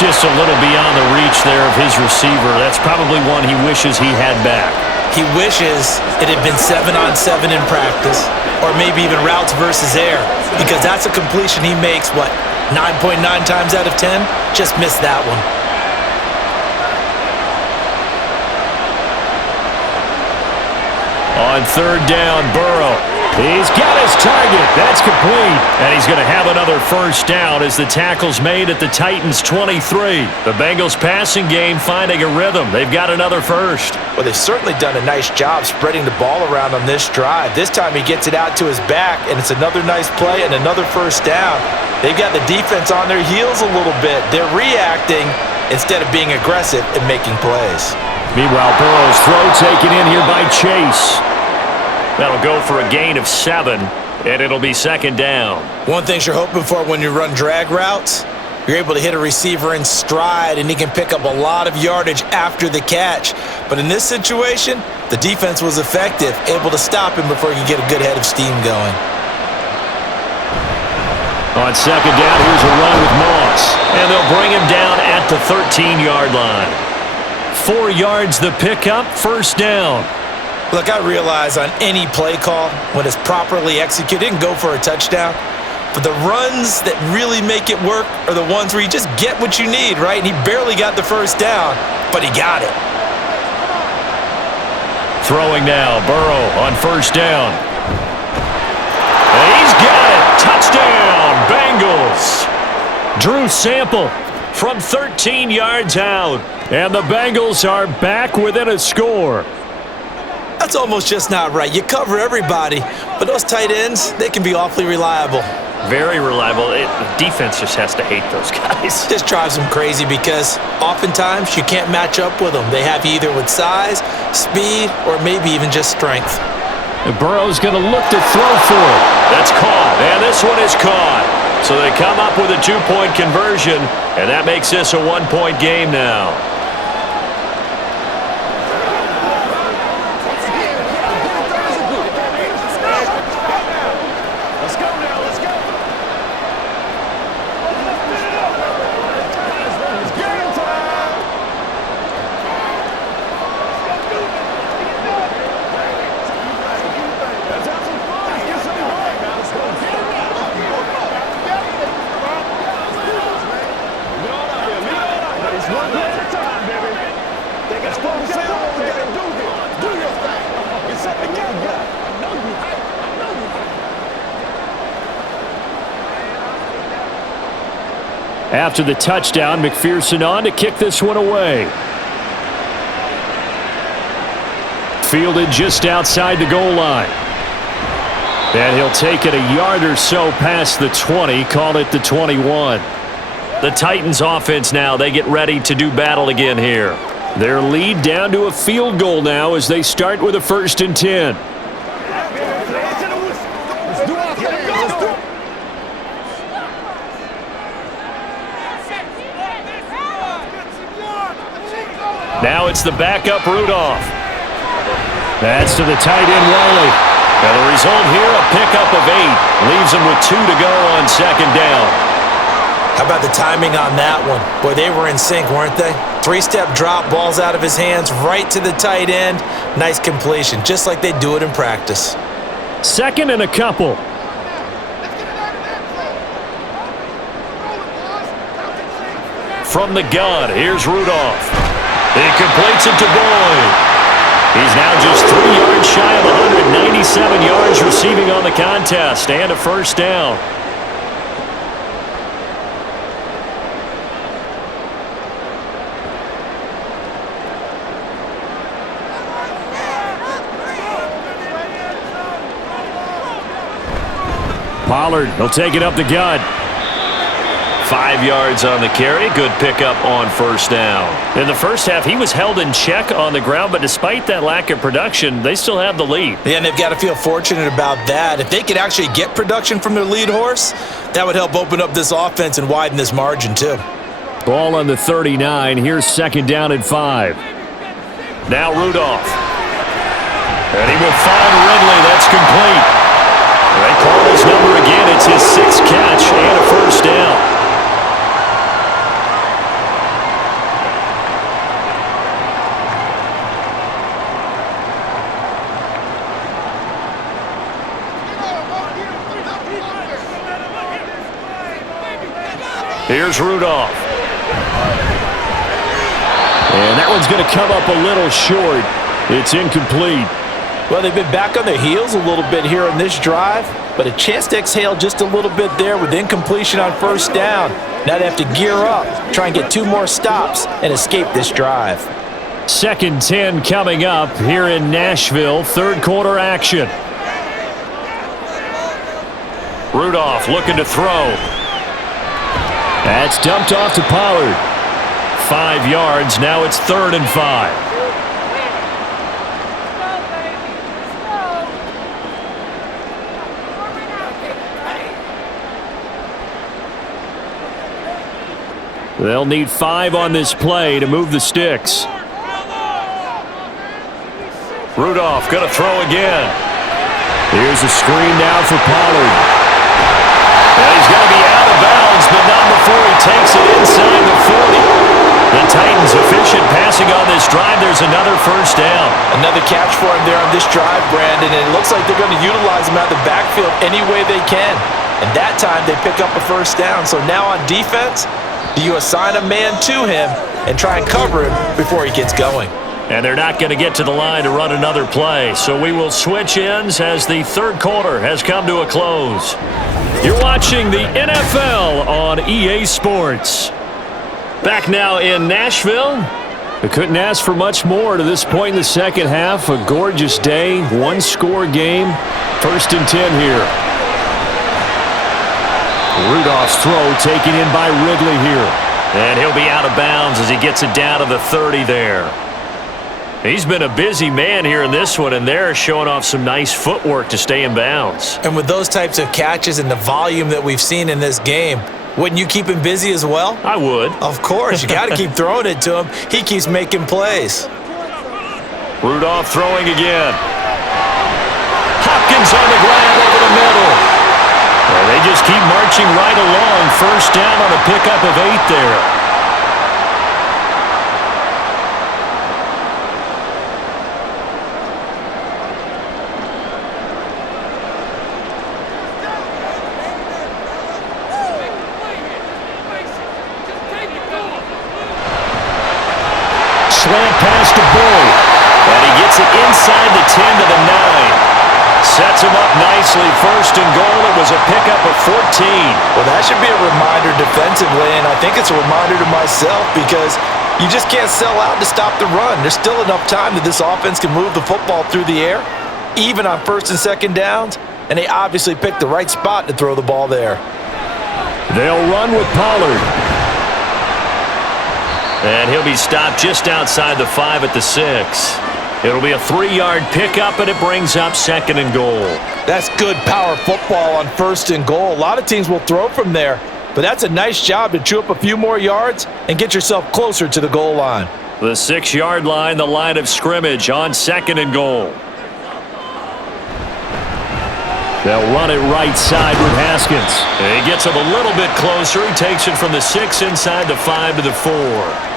Just a little beyond the reach there of his receiver. That's probably one he wishes he had back. He wishes it had been 7-on-7 in practice, or maybe even routes versus air, because that's a completion he makes, 9.9 times out of 10? Just missed that one. On third down, Burrow. He's got his target. That's complete. And he's going to have another first down as the tackle's made at the Titans' 23. The Bengals passing game finding a rhythm. They've got another first. Well, they've certainly done a nice job spreading the ball around on this drive. This time he gets it out to his back, and it's another nice play and another first down. They've got the defense on their heels a little bit. They're reacting instead of being aggressive and making plays. Meanwhile, Burrow's throw taken in here by Chase. That'll go for a gain of 7, and it'll be second down. One thing you're hoping for when you run drag routes, you're able to hit a receiver in stride, and he can pick up a lot of yardage after the catch. But in this situation, the defense was effective, able to stop him before he could get a good head of steam going. On second down, here's a run with Moss, and they'll bring him down at the 13-yard line. 4 yards the pickup, first down. Look, I realize on any play call, when it's properly executed, it can go for a touchdown. But the runs that really make it work are the ones where you just get what you need, right? And he barely got the first down, but he got it. Throwing now, Burrow on first down. And he's got it. Touchdown, Bengals. Drew Sample from 13 yards out. And the Bengals are back within a score. That's almost just not right. You cover everybody, but those tight ends, they can be awfully reliable. Very reliable. The defense just has to hate those guys. This drives them crazy because oftentimes you can't match up with them. They have you either with size, speed, or maybe even just strength. And Burrow's going to look to throw for it. That's caught, and this one is caught. So they come up with a 2-point conversion, and that makes this a 1-point game now. After the touchdown, McPherson on to kick this one away. Fielded just outside the goal line. And he'll take it a yard or so past the 20, call it the 21. The Titans offense now, they get ready to do battle again here. Their lead down to a field goal now as they start with a 1st and 10. Now it's the backup Rudolph. That's to the tight end, Riley. And the result here, a pickup of 8. Leaves them with 2 to go on second down. How about the timing on that one? Boy, they were in sync, weren't they? 3-step drop, ball's out of his hands, right to the tight end. Nice completion, just like they do it in practice. 2nd and a couple. From the gun, here's Rudolph. He completes it to Boyd. He's now just 3 yards shy of 197 yards receiving on the contest and a first down. Pollard, he'll take it up the gut. 5 yards on the carry. Good pickup on first down. In the first half, he was held in check on the ground, but despite that lack of production, they still have the lead. Yeah, and they've got to feel fortunate about that. If they could actually get production from their lead horse, that would help open up this offense and widen this margin too. Ball on the 39. Here's 2nd down and 5. Now Rudolph. And he will find Ridley. That's complete. They call his number again. It's his 6th catch and a first down. Here's Rudolph. And that one's going to come up a little short. It's incomplete. Well, they've been back on their heels a little bit here on this drive, but a chance to exhale just a little bit there with incompletion on first down. Now they have to gear up, try and get 2 more stops, and escape this drive. 2nd and 10 coming up here in Nashville. 3rd quarter action. Rudolph looking to throw. That's dumped off to Pollard. 5 yards. Now it's 3rd and 5. They'll need 5 on this play to move the sticks. Rudolph going to throw again. Here's a screen now for Pollard. And he's going to be out of bounds, but not before he takes it inside the 40. The Titans efficient passing on this drive. There's another first down. Another catch for him there on this drive, Brandon, and it looks like they're going to utilize him out of the backfield any way they can. And that time they pick up a first down. So now on defense, do you assign a man to him and try and cover him before he gets going? And they're not going to get to the line to run another play. So we will switch ends as the 3rd quarter has come to a close. You're watching the NFL on EA Sports. Back now in Nashville. They couldn't ask for much more to this point in the second half. A gorgeous day, 1-score game. 1st and 10 here. Rudolph's throw taken in by Ridley here. And he'll be out of bounds as he gets it down to the 30 there. He's been a busy man here in this one, and they're showing off some nice footwork to stay in bounds. And with those types of catches and the volume that we've seen in this game, wouldn't you keep him busy as well? I would. Of course. You got to keep throwing it to him. He keeps making plays. Rudolph throwing again. Hopkins on the grab over the middle. Well, they just keep marching right along. First down on a pickup of 8 there. Slant pass to Bull. And he gets it inside the 10 to the 9. Sets him up nicely. 1st and goal. It was a pickup of 14. Well, that should be a reminder defensively, and I think it's a reminder to myself because you just can't sell out to stop the run. There's still enough time that this offense can move the football through the air, even on 1st and 2nd downs, and they obviously picked the right spot to throw the ball there. They'll run with Pollard. And he'll be stopped just outside the 5 at the 6. It'll be a 3-yard pickup, and it brings up 2nd and goal. That's good power football on 1st and goal. A lot of teams will throw from there, but that's a nice job to chew up a few more yards and get yourself closer to the goal line. The 6-yard line, the line of scrimmage on 2nd and goal. They'll run it right side with Haskins. And he gets him a little bit closer. He takes it from the 6 inside the 5 to the 4.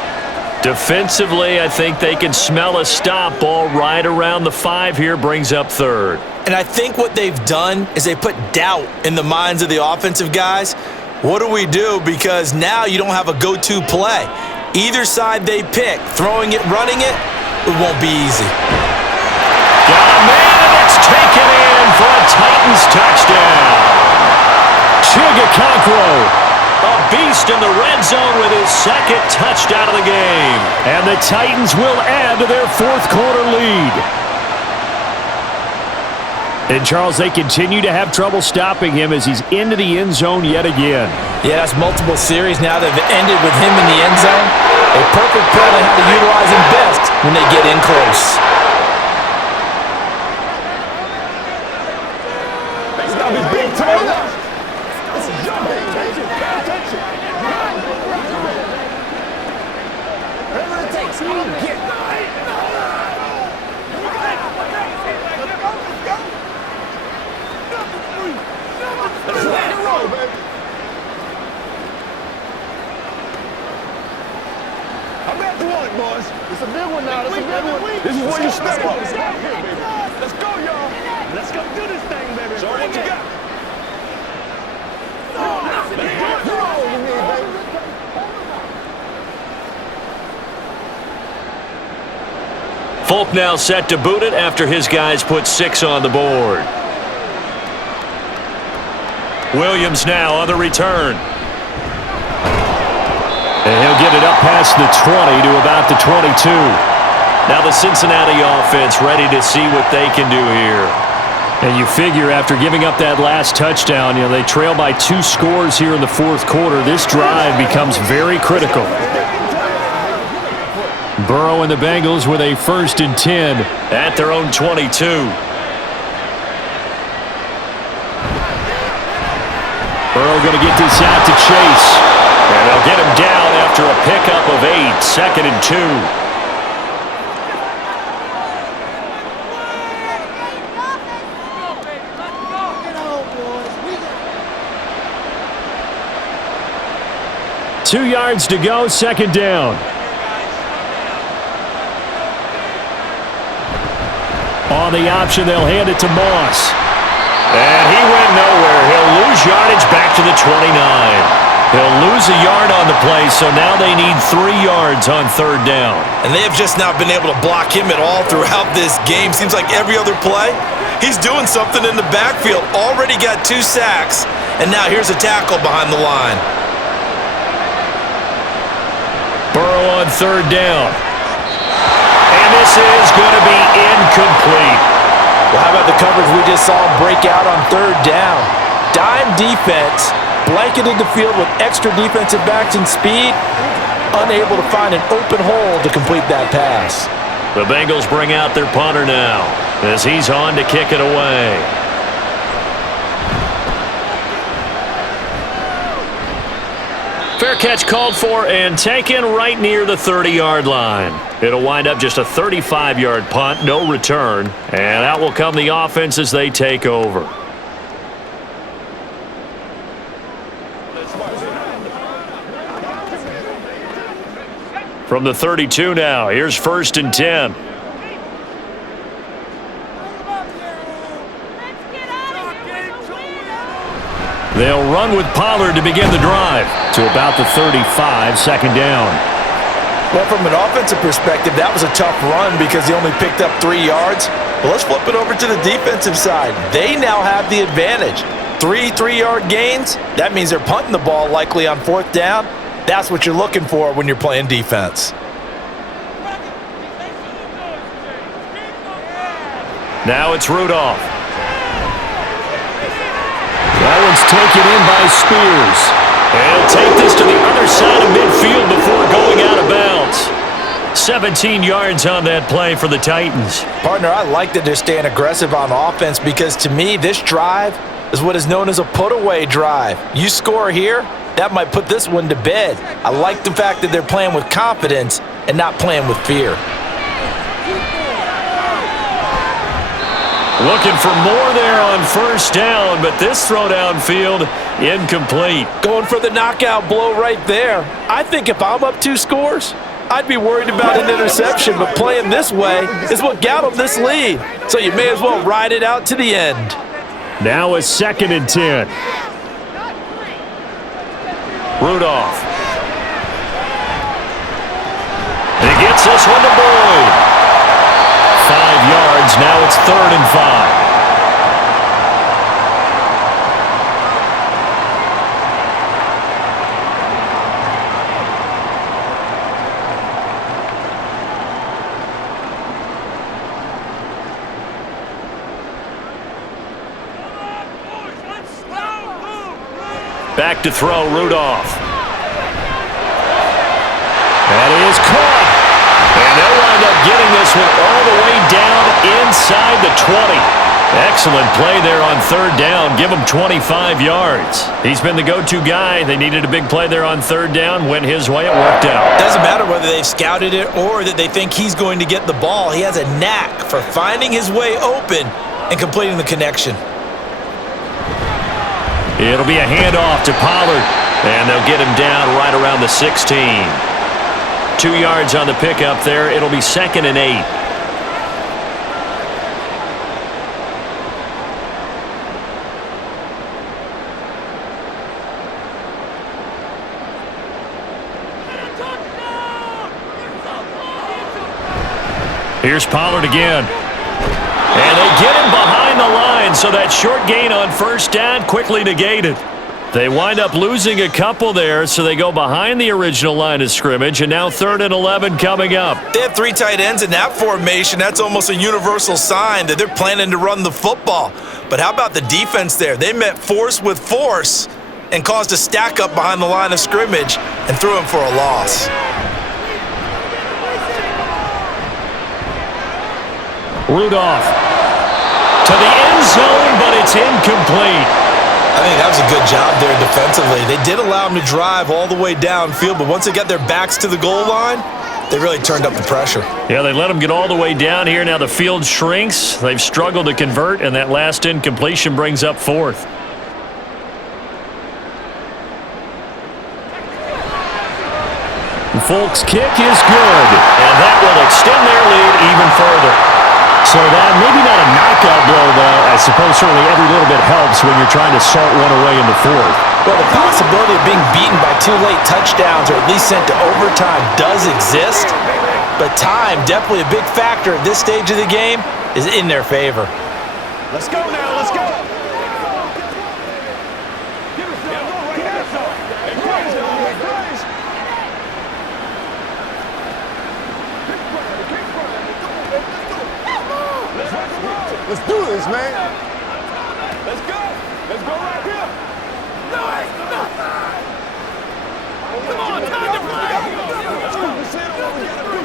Defensively, I think they can smell a stop. Ball right around the 5 here, brings up 3rd. And I think what they've done is they put doubt in the minds of the offensive guys. What do we do? Because now you don't have a go-to play. Either side they pick, throwing it, running it, it won't be easy. Got a man, and it's taken in for a Titans touchdown. Chigakonkwo. A beast in the red zone with his 2nd touchdown of the game. And the Titans will add to their 4th quarter lead. And, Charles, they continue to have trouble stopping him as he's into the end zone yet again. Yeah, that's multiple series now that have ended with him in the end zone. A perfect plan on how to utilize him best when they get in close. I'm at the one, boys. It's a big one now. This is where you stay. Let's go, y'all. Let's go do this thing, baby. Show what you got. Let's do it. You're over here, baby. Folk now set to boot it after his guys put 6 on the board. Williams now on the return. And he'll get it up past the 20 to about the 22. Now the Cincinnati offense ready to see what they can do here. And you figure after giving up that last touchdown, they trail by 2 scores here in the fourth quarter. This drive becomes very critical. Burrow and the Bengals with a 1st and 10. At their own 22. Burrow going to get this out to Chase. And they'll get him down after a pickup of 8. 2nd and 2. Two yards to go, 2nd down. On the option, they'll hand it to Moss. And he went nowhere. He'll lose yardage back to the 29. He'll lose a yard on the play, so now they need 3 yards on 3rd down. And they have just not been able to block him at all throughout this game. Seems like every other play, he's doing something in the backfield. Already got 2 sacks, and now here's a tackle behind the line. Burrow on 3rd down. And this is going to be incomplete. Well, how about the coverage we just saw break out on 3rd down? Dime defense, blanketed the field with extra defensive backs and speed, unable to find an open hole to complete that pass. The Bengals bring out their punter now as he's on to kick it away. Fair catch called for and taken right near the 30-yard line. It'll wind up just a 35-yard punt, no return, and out will come the offense as they take over. From the 32 now, here's 1st and 10. They'll run with Pollard to begin the drive to about the 35, 2nd down. Well, from an offensive perspective, that was a tough run because he only picked up 3 yards. But let's flip it over to the defensive side. They now have the advantage. 3 3-yard gains, that means they're punting the ball likely on 4th down. That's what you're looking for when you're playing defense. Now it's Rudolph. That one's taken in by Spears. And he'll take this to the other side of midfield before going out of bounds. 17 yards on that play for the Titans. Partner, I like that they're staying aggressive on offense because to me, this drive is what is known as a put-away drive. You score here, that might put this one to bed. I like the fact that they're playing with confidence and not playing with fear. Looking for more there on 1st down, but this throw downfield incomplete. Going for the knockout blow right there. I think if I'm up 2 scores, I'd be worried about an interception, but playing this way is what got them this lead. So you may as well ride it out to the end. Now a 2nd and 10. Rudolph. And he gets this one to Boyd. 5 yards, now it's 3rd and 5. Back to throw, Rudolph. That is caught. And they'll wind up getting this one all the way down inside the 20. Excellent play there on 3rd down. Give him 25 yards. He's been the go-to guy. They needed a big play there on 3rd down. Went his way. It worked out. Doesn't matter whether they've scouted it or that they think he's going to get the ball. He has a knack for finding his way open and completing the connection. It'll be a handoff to Pollard, and they'll get him down right around the 16. 2 yards on the pickup there. It'll be 2nd and 8. Here's Pollard again. And they get him behind the line, so that short gain on first down quickly negated. They wind up losing a couple there, so they go behind the original line of scrimmage, and now 3rd and 11 coming up. They have 3 tight ends in that formation. That's almost a universal sign that they're planning to run the football. But how about the defense there? They met force with force and caused a stack up behind the line of scrimmage and threw him for a loss. Rudolph to the end zone, but it's incomplete. I think that was a good job there defensively. They did allow him to drive all the way downfield, but once they got their backs to the goal line, they really turned up the pressure. Yeah, they let him get all the way down here. Now the field shrinks. They've struggled to convert, and that last incompletion brings up 4th. Folk's kick is good, and that will extend their lead even further. So that maybe not a knockout blow, though. I suppose certainly every little bit helps when you're trying to salt one away in the 4th. Well, the possibility of being beaten by 2 late touchdowns or at least sent to overtime does exist, but time, definitely a big factor at this stage of the game, is in their favor. Let's go now, let's go. Let's do this, man. Let's go. Let's go right here. No, it's nothing. Come on, time to play. Let's focus in on what we got to do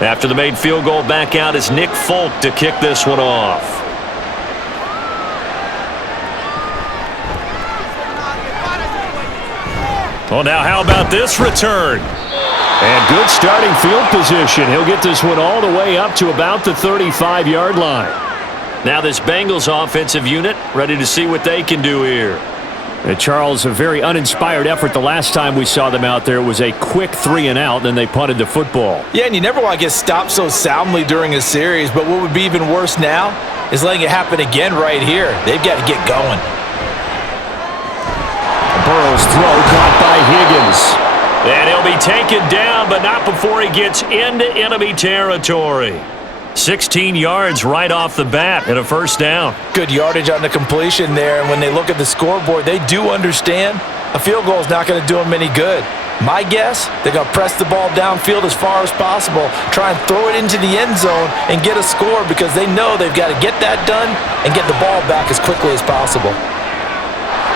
here. After the made field goal, back out is Nick Folk to kick this one off. Well, now how about this return? And good starting field position. He'll get this one all the way up to about the 35-yard line. Now this Bengals offensive unit ready to see what they can do here. And Charles, a very uninspired effort the last time we saw them out there. It was a quick 3 and out, then they punted the football. Yeah, and you never want to get stopped so soundly during a series, but what would be even worse now is letting it happen again right here. They've got to get going. Burrow's throw caught by Higgins. And he'll be taken down, but not before he gets into enemy territory. 16 yards right off the bat and a first down. Good yardage on the completion there, and when they look at the scoreboard, they do understand a field goal is not going to do them any good. My guess, they're going to press the ball downfield as far as possible, try and throw it into the end zone and get a score because they know they've got to get that done and get the ball back as quickly as possible.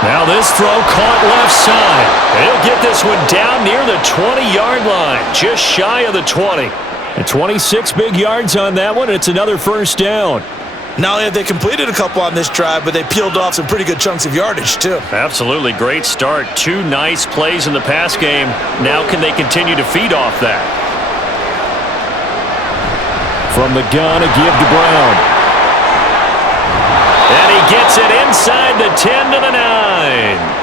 Now this throw caught left side. He'll get this one down near the 20-yard line, just shy of the 20. And 26 big yards on that one. It's another first down. Not only have they completed a couple on this drive, but they peeled off some pretty good chunks of yardage, too. Absolutely great start. 2 nice plays in the pass game. Now can they continue to feed off that? From the gun, a give to Brown. And he gets it inside the 10 to the 9.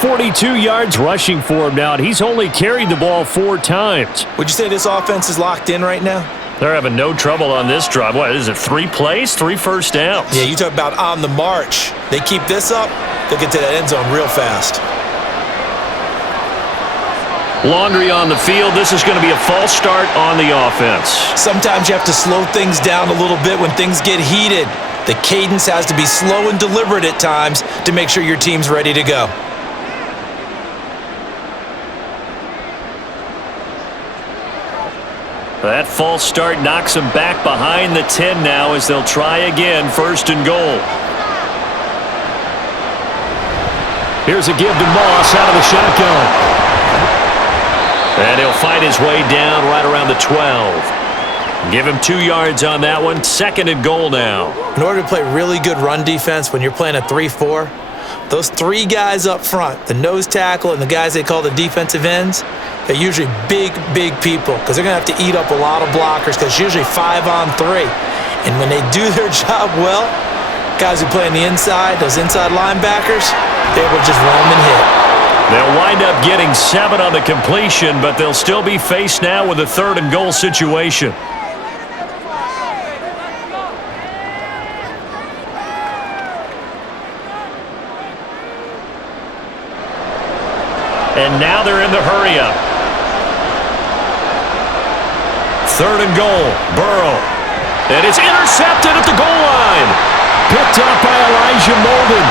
42 yards rushing for him now, and he's only carried the ball 4 times. Would you say this offense is locked in right now? They're having no trouble on this drive. What is it, 3 plays, 3 first downs? Yeah, you talk about on the march. They keep this up, they'll get to that end zone real fast. Laundry on the field. This is going to be a false start on the offense. Sometimes you have to slow things down a little bit when things get heated. The cadence has to be slow and deliberate at times to make sure your team's ready to go. That false start knocks them back behind the 10 now as they'll try again, 1st and goal. Here's a give to Moss out of the shotgun. And he'll fight his way down right around the 12. Give him 2 yards on that one. 2nd and goal now. In order to play really good run defense when you're playing a 3-4, those 3 guys up front, the nose tackle and the guys they call the defensive ends, they're usually big, big people because they're going to have to eat up a lot of blockers because it's usually 5 on 3. And when they do their job well, Guys who play on the inside, those inside linebackers, they're able to just roam and hit. They'll wind up getting 7 on the completion, but they'll still be faced now with a 3rd and goal situation. And now they're in the hurry-up. 3rd and goal, Burrow. And it's intercepted at the goal line. Picked up by Elijah Molden.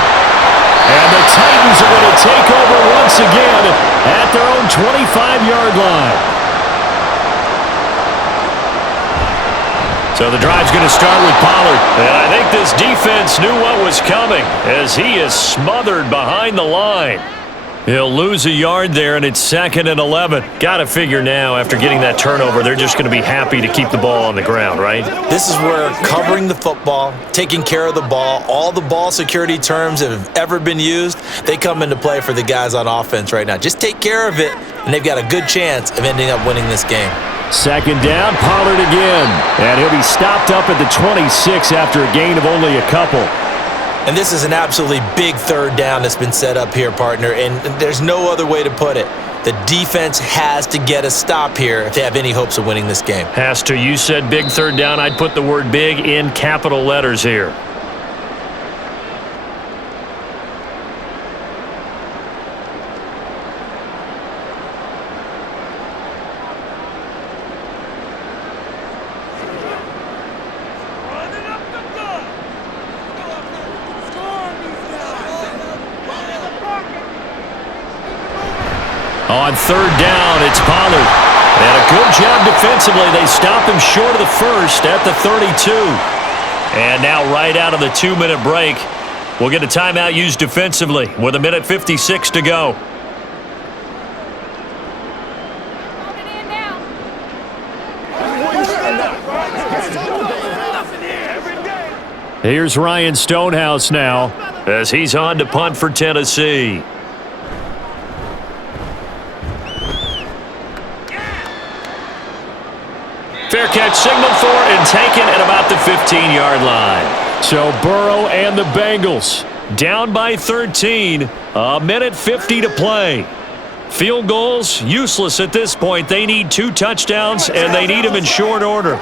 And the Titans are going to take over once again at their own 25-yard line. So the drive's going to start with Pollard. And I think this defense knew what was coming as he is smothered behind the line. He'll lose a yard there, and it's 2nd and 11. Got to figure now, after getting that turnover, they're just going to be happy to keep the ball on the ground, right? This is where covering the football, taking care of the ball, all the ball security terms that have ever been used, they come into play for the guys on offense right now. Just take care of it, and they've got a good chance of ending up winning this game. 2nd down, Pollard again. And he'll be stopped up at the 26 after a gain of only a couple. And this is an absolutely big 3rd down that's been set up here, partner, and there's no other way to put it. The defense has to get a stop here if they have any hopes of winning this game. Has to. You said big 3rd down. I'd put the word big in capital letters here. On 3rd down, it's Pollard. And a good job defensively. They stop him short of the first at the 32. And now right out of the 2-minute break, we'll get a timeout used defensively with 1:56 to go. Here's Ryan Stonehouse now as he's on to punt for Tennessee. Fair catch signaled for and taken at about the 15-yard line. So Burrow and the Bengals down by 13, 1:50 to play. Field goals, useless at this point. They need 2 touchdowns, and they need them in short order.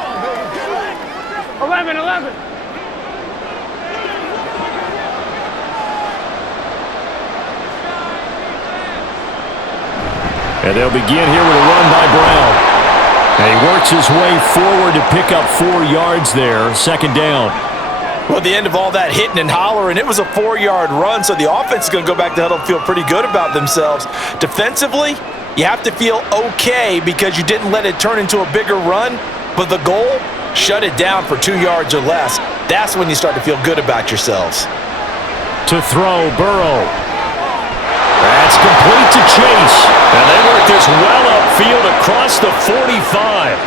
11. And they'll begin here with a run by Brown. And he works his way forward to pick up 4 yards there, 2nd down. Well, at the end of all that hitting and hollering, it was a 4-yard run, so the offense is going to go back to huddle and feel pretty good about themselves. Defensively, you have to feel okay because you didn't let it turn into a bigger run, but the goal, shut it down for 2 yards or less. That's when you start to feel good about yourselves. To throw, Burrow. That's complete to Chase. And they work this well upfield across the 45.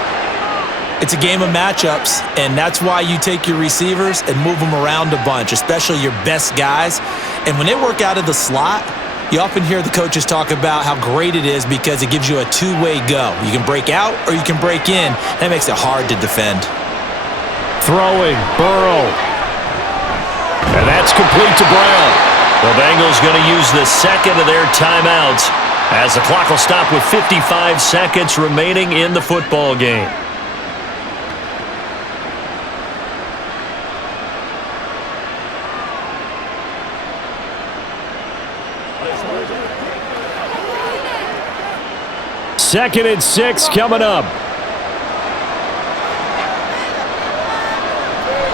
It's a game of matchups, and that's why you take your receivers and move them around a bunch, especially your best guys. And when they work out of the slot, you often hear the coaches talk about how great it is because it gives you a 2-way go. You can break out or you can break in. That makes it hard to defend. Throwing, Burrow. And that's complete to Brown. The Bengals going to use the 2nd of their timeouts as the clock will stop with 55 seconds remaining in the football game. Second and 6 coming up.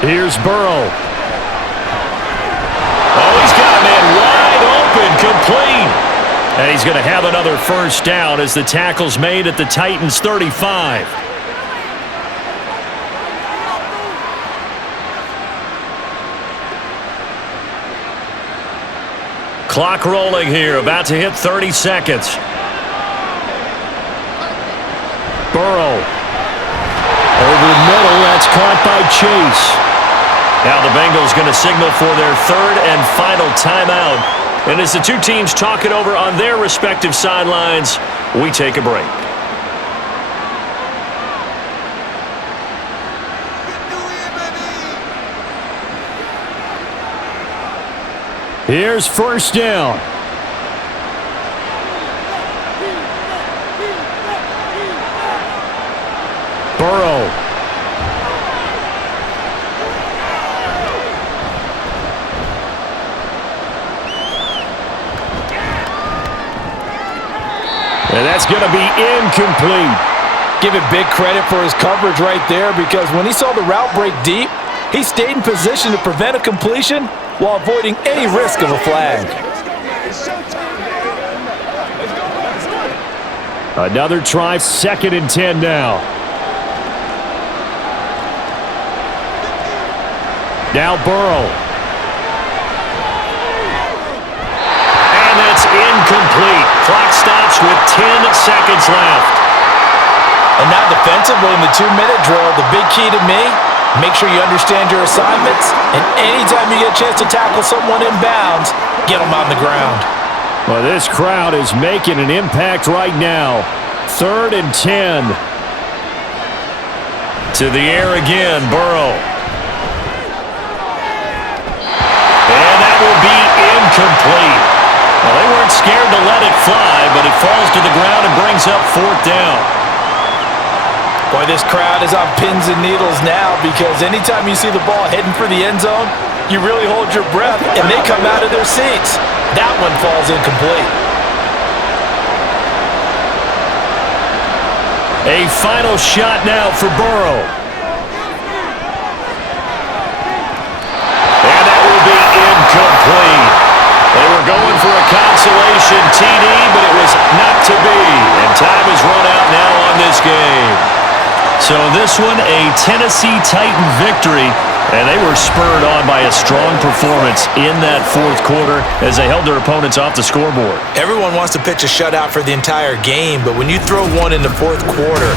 Here's Burrow. Oh, he's got a man wide open, complete. And he's going to have another 1st down as the tackle's made at the Titans' 35. Clock rolling here, about to hit 30 seconds. Burrow. Over the middle, that's caught by Chase. Now the Bengals going to signal for their 3rd and final timeout. And as the 2 teams talk it over on their respective sidelines, we take a break. Here's first down. Burrow. And that's going to be incomplete. Give it big credit for his coverage right there, because when he saw the route break deep, he stayed in position to prevent a completion while avoiding any risk of a flag. Another try, 2nd and 10 now. Now Burrow. And that's incomplete. Clock stops with 10 seconds left. And now defensively in the 2-minute drill, the big key to me, make sure you understand your assignments, and anytime you get a chance to tackle someone in bounds, get them on the ground. Well, this crowd is making an impact right now. 3rd and 10. To the air again, Burrow. And that will be incomplete. Well, they weren't scared to let it fly, but it falls to the ground and brings up 4th down. Boy, this crowd is on pins and needles now, because anytime you see the ball heading for the end zone, you really hold your breath, and they come out of their seats. That one falls incomplete. A final shot now for Burrow. And that will be incomplete. They were going for a consolation TD, but it was not to be. And time is run out now on this game. So this one, a Tennessee Titan victory, and they were spurred on by a strong performance in that 4th quarter as they held their opponents off the scoreboard. Everyone wants to pitch a shutout for the entire game, but when you throw one in the 4th quarter,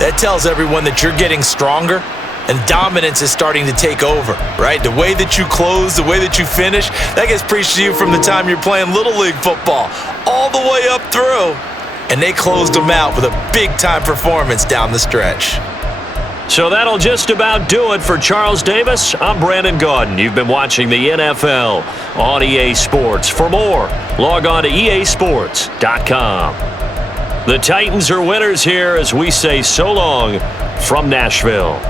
that tells everyone that you're getting stronger and dominance is starting to take over, right? The way that you close, the way that you finish, that gets preached to you from the time you're playing Little League football all the way up through. And they closed them out with a big-time performance down the stretch. So that'll just about do it for Charles Davis. I'm Brandon Gaudin. You've been watching the NFL on EA Sports. For more, log on to easports.com. The Titans are winners here as we say so long from Nashville.